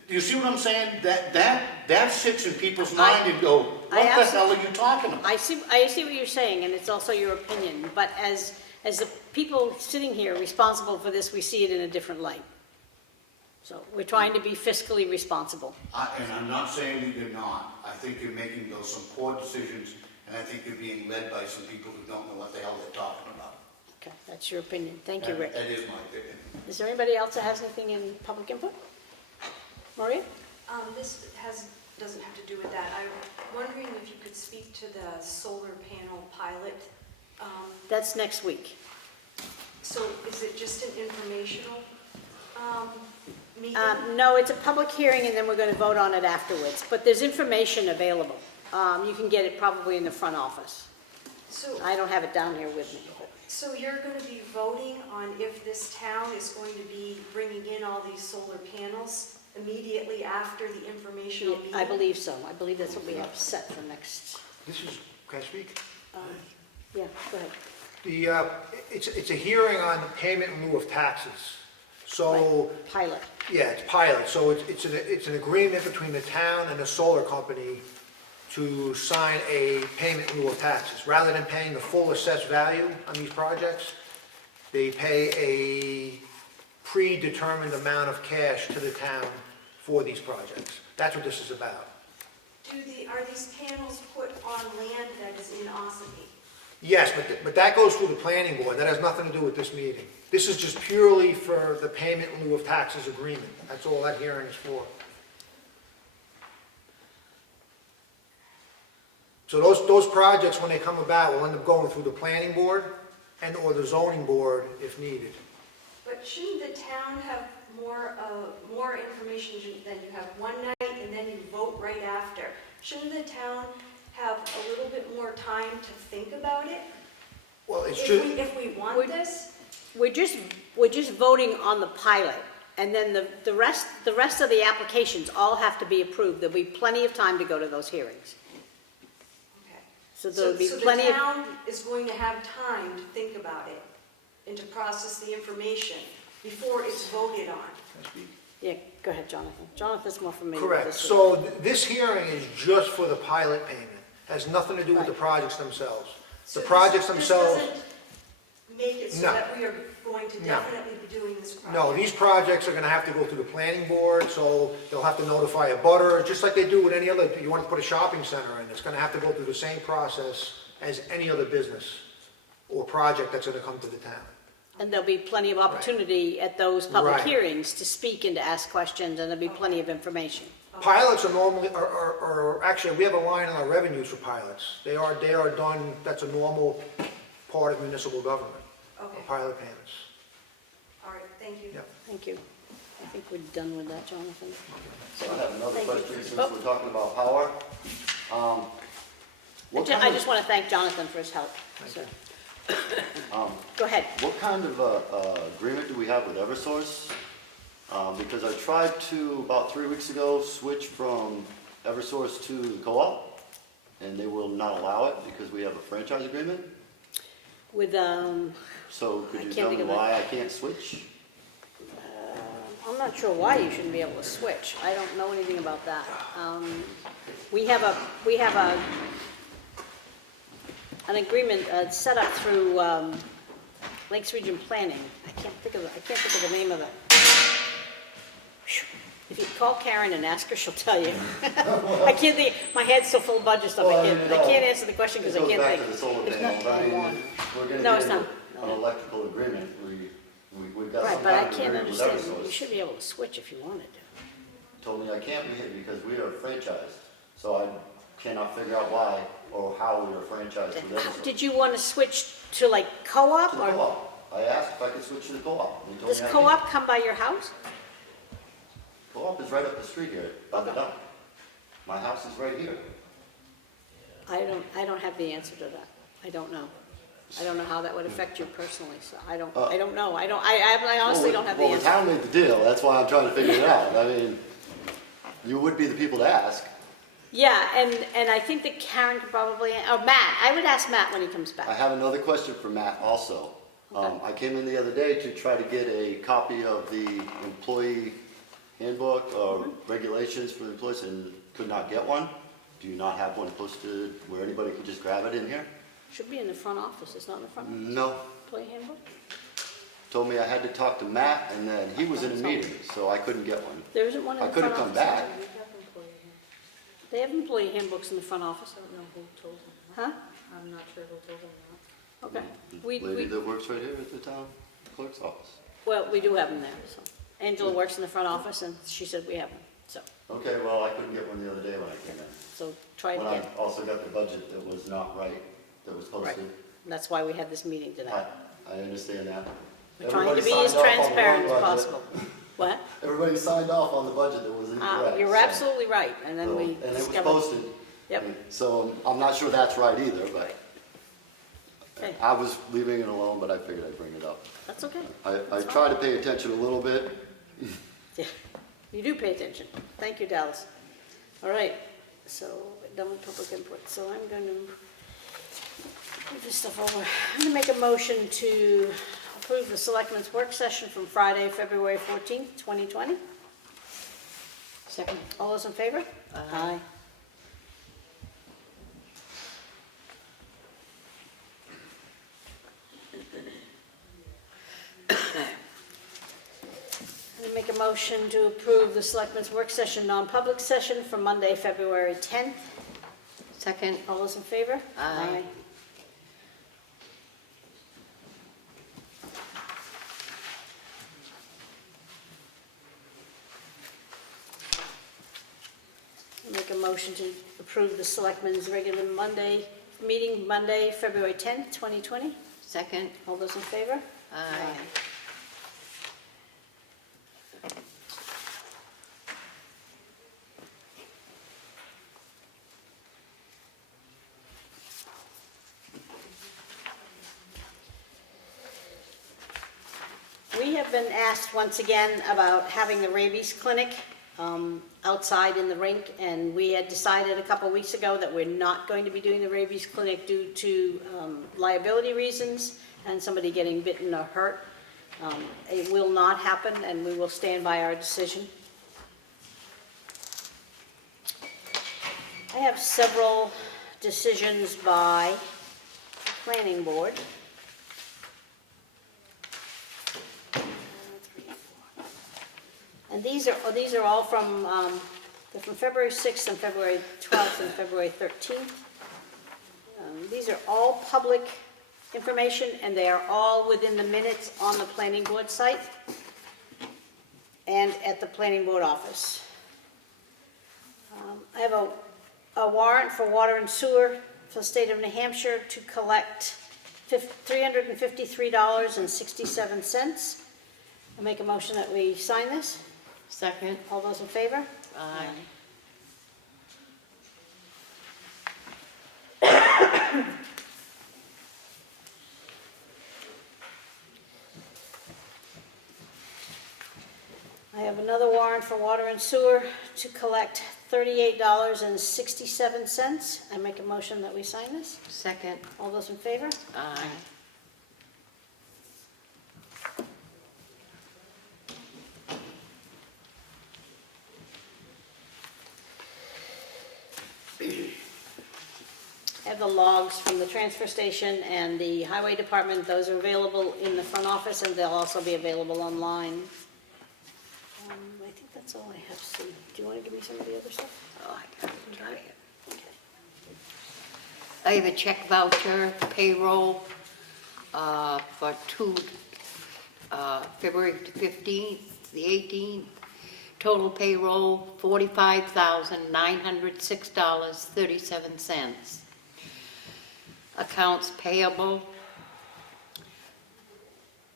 Do you see what I'm saying? That sits in people's mind and go, what the hell are you talking about? I see what you're saying, and it's also your opinion, but as the people sitting here responsible for this, we see it in a different light. So we're trying to be fiscally responsible. And I'm not saying that you're not. I think you're making some poor decisions, and I think you're being led by some people who don't know what the hell they're talking about. Okay, that's your opinion. Thank you, Rick. That is my opinion. Is there anybody else that has anything in public input? Maria? This doesn't have to do with that. I'm wondering if you could speak to the solar panel pilot. That's next week. So is it just an informational meeting? No, it's a public hearing, and then we're going to vote on it afterwards. But there's information available. You can get it probably in the front office. So, I don't have it down here with me. but- so you're going to be voting on if this town is going to be bringing in all these solar panels immediately after the informational meeting? I believe so. I believe that's what we have set for next. This is, can I speak? Yeah, go ahead. It's a hearing on the payment in lieu of taxes. So, Pilot. yeah, it's pilot, so it's an agreement between the town and the solar company to sign a payment in lieu of taxes. Rather than paying the full assessed value on these projects, they pay a predetermined amount of cash to the town for these projects. That's what this is about. Are these panels put on land that is in Ossipee? Yes, but that goes through the planning board, that has nothing to do with this meeting. This is just purely for the payment in lieu of taxes agreement, that's all that hearing is for. So those projects, when they come about, will end up going through the planning board and/or the zoning board if needed. But shouldn't the town have more information than you have one night and then you vote right after. Shouldn't the town have a little bit more time to think about it? Well, it's If just, if we want this? We're just voting on the pilot, and then the rest of the applications all have to be approved. There'll be plenty of time to go to those hearings. Okay. So there'll be So plenty the of, town is going to have time to think about it and to process the information before it's voted on. yeah, go ahead, Jonathan. Jonathan's more familiar with correct. this. So this hearing is just for the pilot payment. Has nothing to do with the Right. projects themselves. So The projects this themselves, doesn't make it so No. that we are going to No. definitely be doing this project? no, these projects are gonna have to go through the planning board, so they'll have to notify a butter, just like they do with any other, you want to put a shopping center in, it's gonna have to go through the same process as any other business or project that's gonna come to the town. And there'll be plenty of opportunity at those public Right. hearings to speak and to ask questions, and there'll be plenty of information. Pilots are normally, actually, we have a line in our revenues for pilots. They are done, that's a normal part of municipal government, Okay, pilot payments. all right, thank you. Yeah. Thank you. I think we're done with that, Jonathan. So I have another Thank you. question, since Oh. we're talking about power. What kind I of- just want to thank Jonathan for his help. So, go ahead. What kind of agreement do we have with Eversource? Because I tried to, about 3 weeks ago, switch from Eversource to the co-op, and they will not allow it because we have a franchise agreement. With, So I could you can't tell think me of it. why I can't switch? I'm not sure why you shouldn't be able to switch. I don't know anything about that. We have an agreement set up through Lakes Region Planning. I can't think of the name of it. If you call Karen and ask her, she'll tell you. I can't think, my head's so full of budget stuff, I can't answer the question because I can't think. It goes back to the solar It's panels. not I mean, one. we're gonna No, get it's into not. an electrical agreement. We've got Right, some but I kind of can't agreement with understand, you Eversource. should be able to switch if you wanted to. Told me I can't be because we are franchised. So I cannot figure out why or how we are franchised with Eversource. Did you want to switch to like co-op To the or co-op. I asked if I could switch to the co-op. and he told does me I co-op come by your house? can't. Co-op is right up the street here, by the dump. My house is right here. I don't have the answer to that. I don't know. I don't know how that would affect you personally, so I don't know. I honestly don't have the Well, the answer. town made the deal. That's why I'm trying to figure it out. I mean, you would be the people to ask. Yeah, and I think that Karen could probably, or Matt, I would ask Matt when he comes I back. have another question for Matt also. Okay. I came in the other day to try to get a copy of the employee handbook or regulations for the employees and could not get one. Do you not have one posted where anybody can just grab it in here? Should be in the front office, it's not in the front No. employee handbook? Told me I had to talk to Matt and then he was in a meeting, so I couldn't get one. There isn't one in I the could front have office. come back. They have employee handbooks in the front office. I don't know who told them. Huh? I'm not sure who told them that. Okay. Lady that works right here at the town clerk's office. Well, we do have them there, so. Angela works in the front office and she said we have them, so. Okay, well, I couldn't get one the other day when I came in. So try it When I again. also got the budget that was not right, that was Right. posted. And that's why we had this meeting tonight. I understand that. We're trying to Everybody be as signed off on the transparent as wrong budget. possible. What? Everybody signed off on the budget that was incorrect. You're so- absolutely right, and then so- we And it was discovered. posted. Yep. So I'm not sure that's right either, but Okay, I was leaving it alone, but I figured I'd bring it up. that's okay. I try to pay attention a little bit. Yeah, you do pay attention. Thank you, Dallas. All right, so done with public input, so I'm going to move this stuff over. I'm going to make a motion to approve the selectmen's work session from Friday, February 14th, 2020. Second. All those in favor? Aye. I make a motion to approve the selectmen's work session, non-public session from Monday, February 10th. Second. All those in favor? Aye. I make a motion to approve the selectmen's regular Monday, meeting Monday, February 10th, 2020. Second. All those in favor? Aye. been asked once again about having the rabies clinic outside in the rink, and we had decided a couple weeks ago that we're not going to be doing the rabies clinic due to liability reasons and somebody getting bitten or hurt. It will not happen, and we will stand by our decision. I have several decisions by the planning board. And these are all from, they're from February 6th and February 12th and February 13th. These are all public information, and they are all within the minutes on the planning board site and at the planning board office. I have a warrant for water and sewer for the state of New Hampshire to collect $353.67. I'll make a motion that we sign this. Second. All those in favor? Aye. I have another warrant for water and sewer to collect $38.67. I make a motion that we sign this. Second. All those in favor? Aye. I have the logs from the transfer station and the highway department. Those are available in the front office, and they'll also be available online. I think that's all I have, Sue. Do you want to give me some of the other stuff? Oh, I got it. Try it. Okay. I have a check voucher payroll for February 15th, the 18th. Total payroll, $45,906.37. Accounts payable,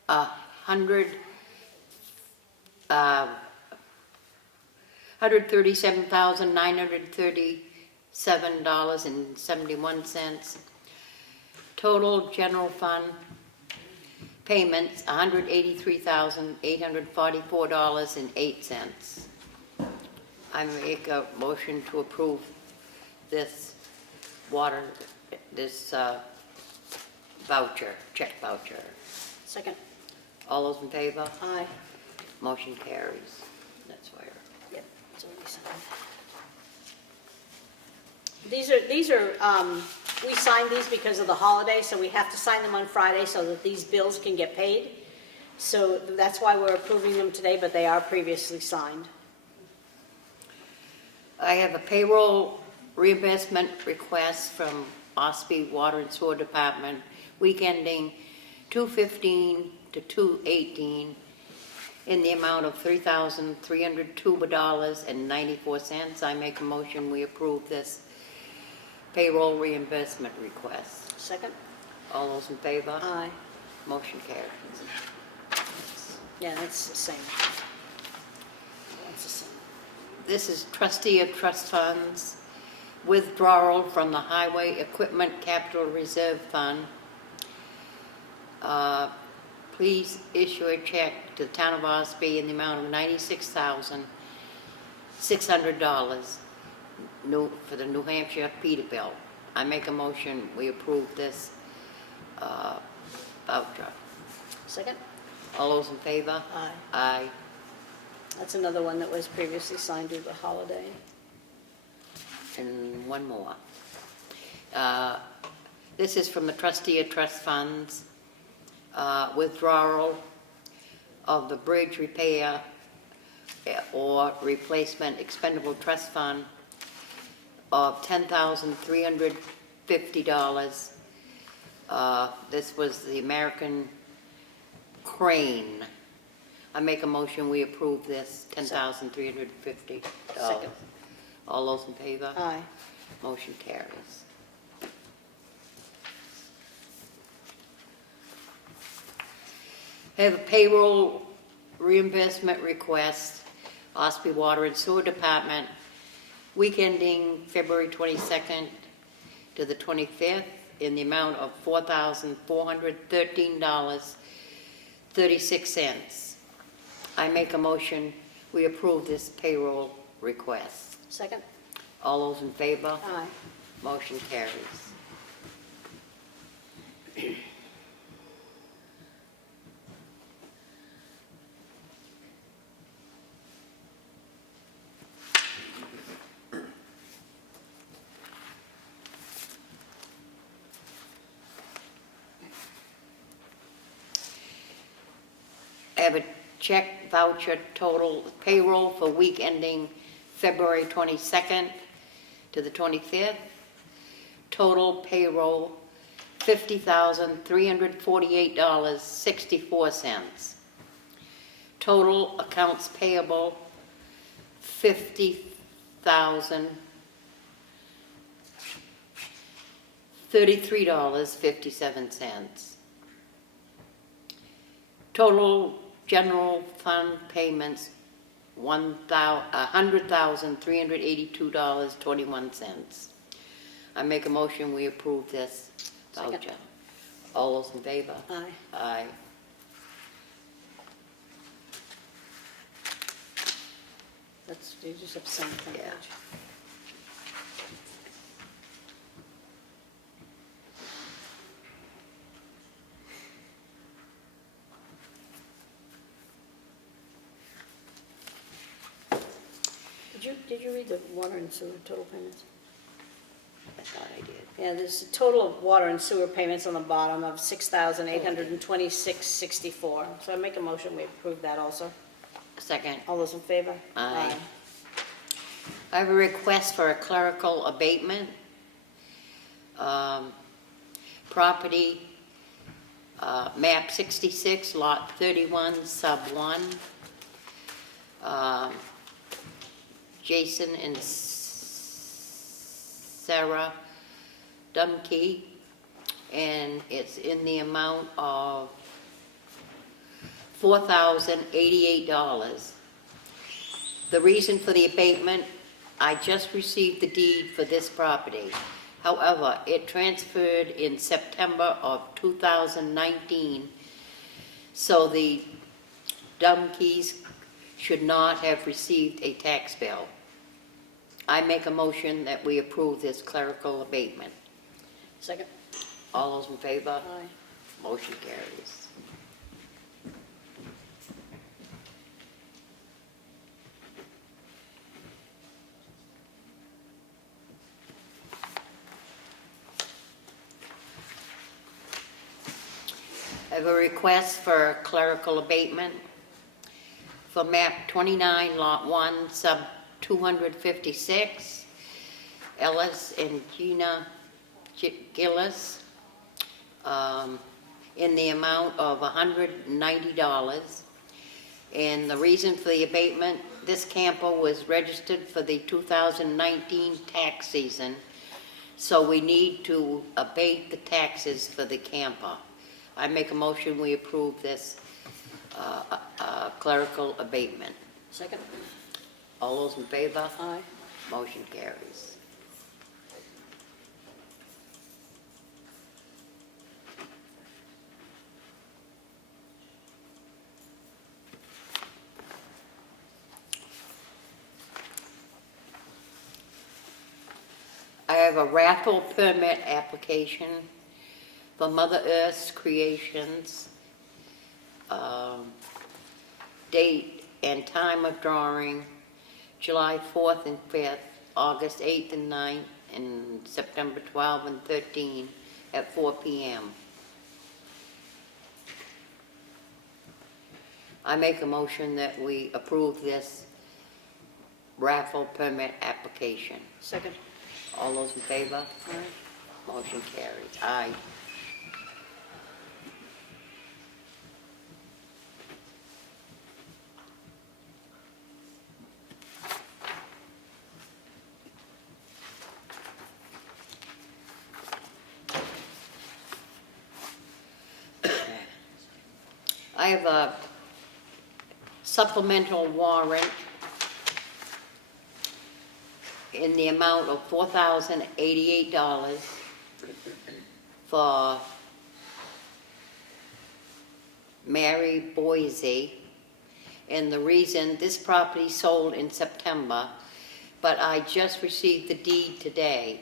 $137,937.71. Total general fund payments, $183,844.08. I make a motion to approve this voucher, check voucher. Second. All those in favor? Aye. Motion carries. That's where. Yep, it's already signed. These are, we signed these because of the holiday, so we have to sign them on Friday so that these bills can get paid. So that's why we're approving them today, but they are previously signed. I have a payroll reimbursement request from Ospey Water and Sewer Department, week ending 2/15 to 2/18, in the amount of $3,302.94. I make a motion we approve this payroll reimbursement request. Second? All those in favor? Aye. Motion carries. Yeah, that's the same. That's the same. This is trustee of trust funds, withdrawal from the Highway Equipment Capital Reserve Fund. Please issue a check to the town of Ospey in the amount of $96,600 for the New Hampshire Peterbilt. I make a motion, we approve this voucher. Second? All those in favor? Aye. Aye. That's another one that was previously signed due to the holiday. And one more. This is from the trustee of trust funds, withdrawal of the bridge repair or replacement expendable trust fund of $10,350. This was the American Crane. I make a motion, we approve this $10,350. Second. All those in favor? Aye. Motion carries. I have a payroll reimbursement request, Ospey Water and Sewer Department, week ending February 22nd to the 25th, in the amount of $4,413.36. I make a motion, we approve this payroll request. Second? All those in favor? Aye. Motion carries. I have a check voucher total payroll for week ending February 22nd to the 25th. Total payroll, $50,348.64. Total accounts payable, $50,033.57. Total general fund payments, $100,382.21. I make a motion, we approve this voucher. Second. All those in favor? Aye. Aye. That's, you just have to sign the front Yeah. page. Did you read the water and sewer total payments? I thought I did. Yeah, there's a total of water and sewer payments on the bottom of $6,826.64. So I make a motion, we approve that also. Second. All those in favor? Aye. I have a request for a clerical abatement. Property, map 66, lot 31, sub 1. Jason and Sarah Dumke, and it's in the amount of $4,088. The reason for the abatement, I just received the deed for this property. However, it transferred in September of 2019, so the Dumkeys should not have received a tax bill. I make a motion that we approve this clerical abatement. Second? All those in favor? Aye. Motion carries. I have a request for clerical abatement for map 29, lot 1, sub 256, Ellis and Gina Gillis, in the amount of $190. And the reason for the abatement, this camper was registered for the 2019 tax season, so we need to abate the taxes for the camper. I make a motion, we approve this clerical abatement. Second? All those in favor? Aye. Motion carries. I have a raffle permit application for Mother Earth's Creations. Date and time of drawing, July 4th and 5th, August 8th and 9th, and September 12th and 13th at 4 p.m. I make a motion that we approve this raffle permit application. Second? All those in favor? Aye. Motion carries. Aye. I have a supplemental warrant in the amount of $4,088 for Mary Boise, And the reason, this property sold in September, but I just received the deed today.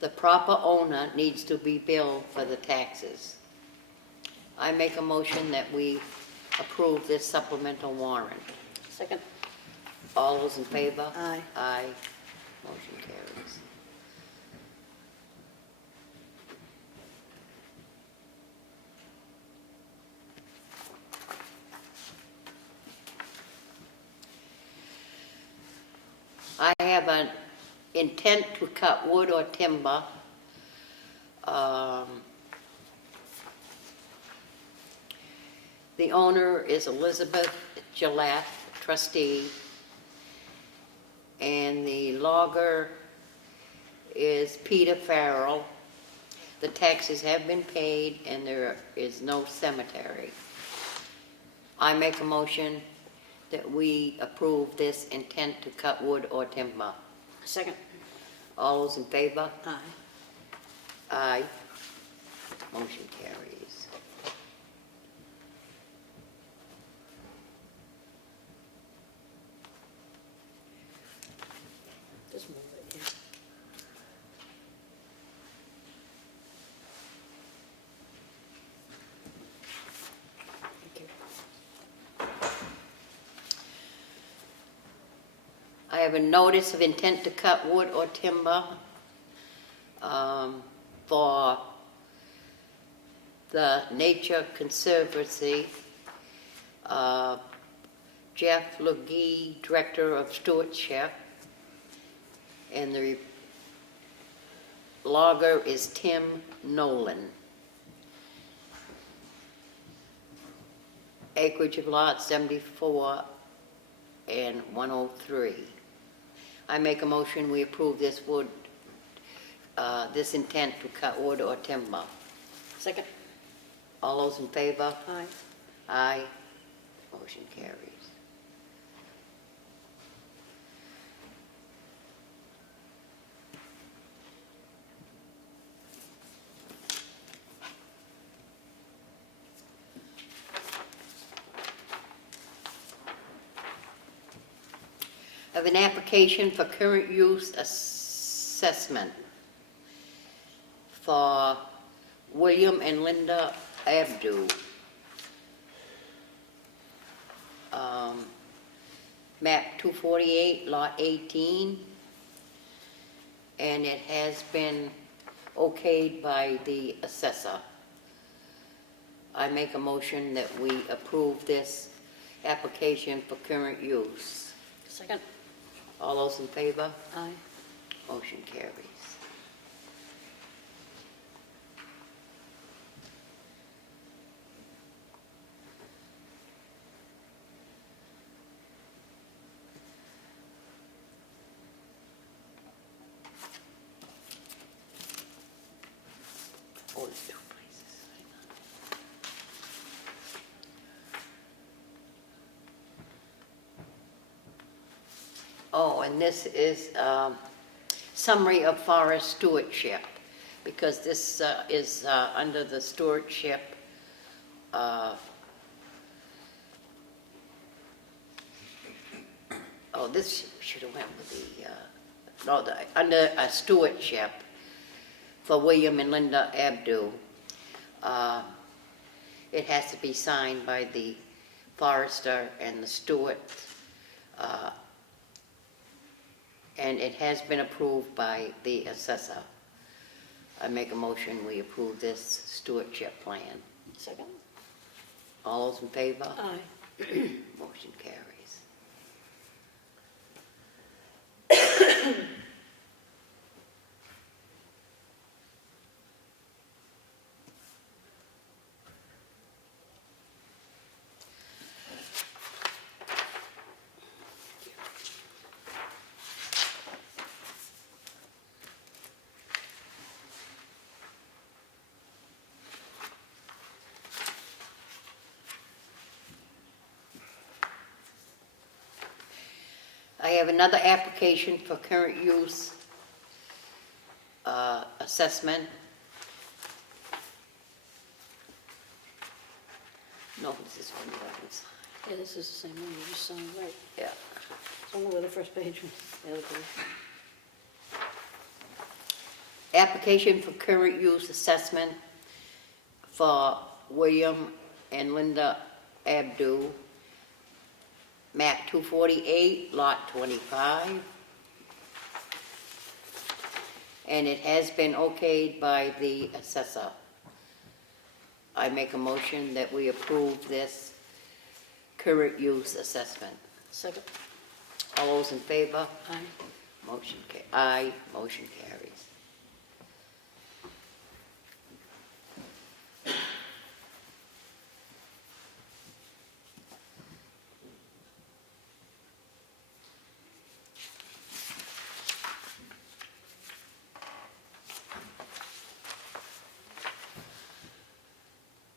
The proper owner needs to be billed for the taxes. I make a motion that we approve this supplemental warrant. Second. All those in favor? Aye. Aye. Motion carries. I have an intent to cut wood or timber. The owner is Elizabeth Gillette, trustee, and the logger is Peter Farrell. The taxes have been paid and there is no cemetery. I make a motion that we approve this intent to cut wood or timber. Second. All those in favor? Aye. Aye. Motion carries. Just move it, yeah. Thank you. I have a notice of intent to cut wood or timber for the Nature Conservancy. Jeff Legee, Director of Stewardship, and the logger is Tim Nolan. Acreage of lot 74 and 103. I make a motion, we approve this wood, this intent to cut wood or timber. Second. All those in favor? Aye. Aye. Motion carries. I have an application for current use assessment for William and Linda Abdu. Map 248, lot 18, and it has been okayed by the assessor. I make a motion that we approve this application for current use. Second. All those in favor? Aye. Motion carries. Oh, there's two places. Hang on. Oh, and this is summary of forest stewardship, because this is under the stewardship oh, this should have went with the, no, under a stewardship for William and Linda Abdu. It has to be signed by the forester and the steward, and it has been approved by the assessor. I make a motion, we approve this stewardship plan. Second. All those in favor? Aye. Motion carries. I have another application for current use assessment. No, this is one you haven't signed. Yeah, this is the same one you just signed, right? Yeah. I don't know where the first page was, the other page. Application for current use assessment for William and Linda Abdu, map 248, lot 25. And it has been okayed by the assessor. I make a motion that we approve this current use assessment. Second. All those in favor? Aye. Aye, motion carries.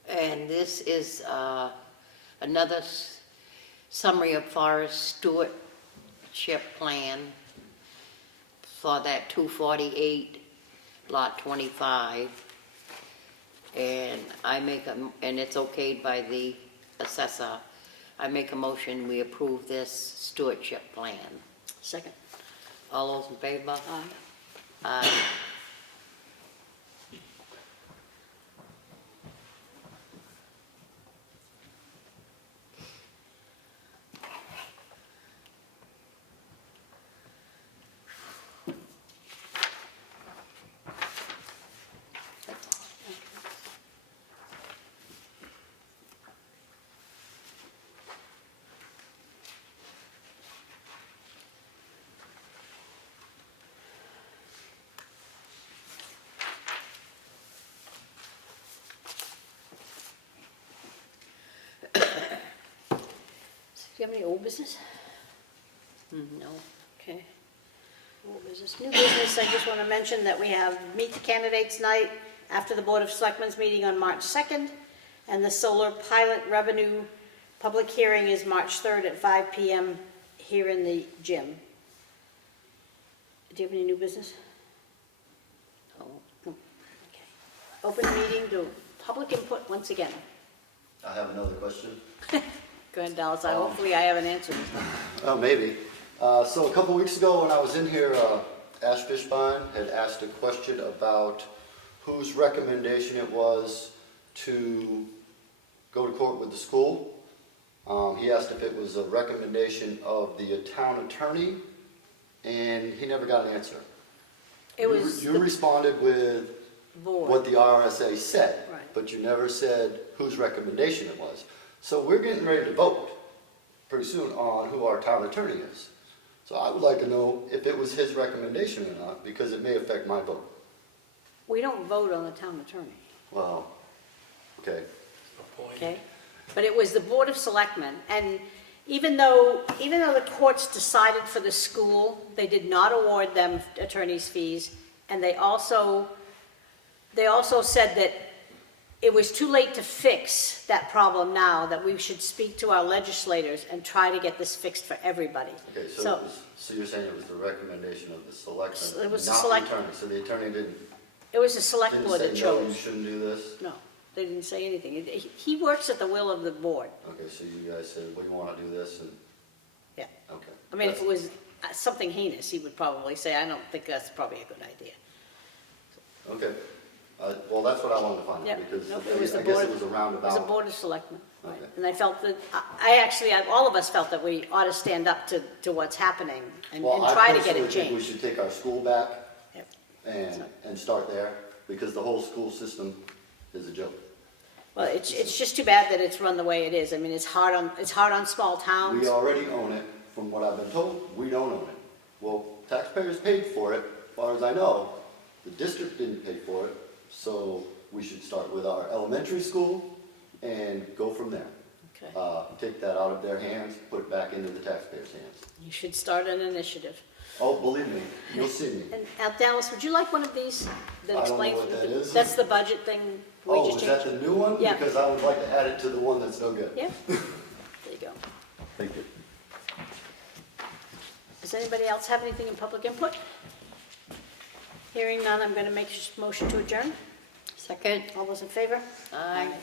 And this is another summary of forest stewardship plan for that 248 lot 25. And and it's okayed by the assessor. I make a motion, we approve this stewardship plan. Second. All those in favor? Aye. Aye. Do you have any old business? No. Okay. Old business. New business, I just want to mention that we have Meet the Candidates Night after the Board of Selectmen's meeting on March 2nd, and the solar pilot revenue public hearing is March 3rd at 5 PM here in the gym. Do you have any new business? No. Okay. Open meeting to public input once again. I have another question. Go ahead, Dallas. Hopefully I have an answer this time. Oh, maybe. So a couple weeks ago when I was in here, Ash Fishbein had asked a question about whose recommendation it was to go to court with the school. He asked if it was a recommendation of the town attorney, and he never got an answer. It was You the responded with board. what the RSA said, Right. but you never said whose recommendation it was. So we're getting ready to vote pretty soon on who our town attorney is. So I would like to know if it was his recommendation or not, because it may affect my vote. We don't vote on the town attorney, Well, okay. okay? But it was the Board of Selectmen, and even though the courts decided for the school, they did not award them attorney's fees, and they also said that it was too late to fix that problem now, that we should speak to our legislators and try to get this fixed for everybody. Okay, so you're saying it was the recommendation of the selectmen, It was the not the select- attorney? So the attorney didn't It was the select say, board that no, you chose. shouldn't do this? No, they didn't say anything. He works at the will of the board, Okay, so you guys said, we want to do this, and, yeah. okay. I mean, if it was something heinous, he would probably say, I don't think that's probably a good idea. Okay, well, that's what I wanted to find Yeah, out, because no, I it was the guess board it was a It was a roundabout. board of selectmen, right? Okay. And I felt that, all of us felt that we ought to stand up to what's happening and Well, try to I get it personally think we changed. should take our school back Yep. and start there, because the whole school system is a joke. Well, it's just too bad that it's run the way it is. I mean, it's hard on small towns. We already own it, from what I've been told, we don't own it. Well, taxpayers paid for it, as far as I know, the district didn't pay for it, so we should start with our elementary school and go from there. Okay. Take that out of their hands, put it back into the taxpayers' hands. You should start an initiative. Oh, believe me, you'll see me. And Dallas, would you like one of these that I don't know explains? what that is. That's the budget thing we Oh, just is that changed. the new one? Yeah. Because I would like to add it to the one that's no good. Yeah, there you go. Thank you. Does anybody else have anything in public input? Hearing none, I'm going to make a motion to adjourn. Second? All those in favor? Aye. Aye.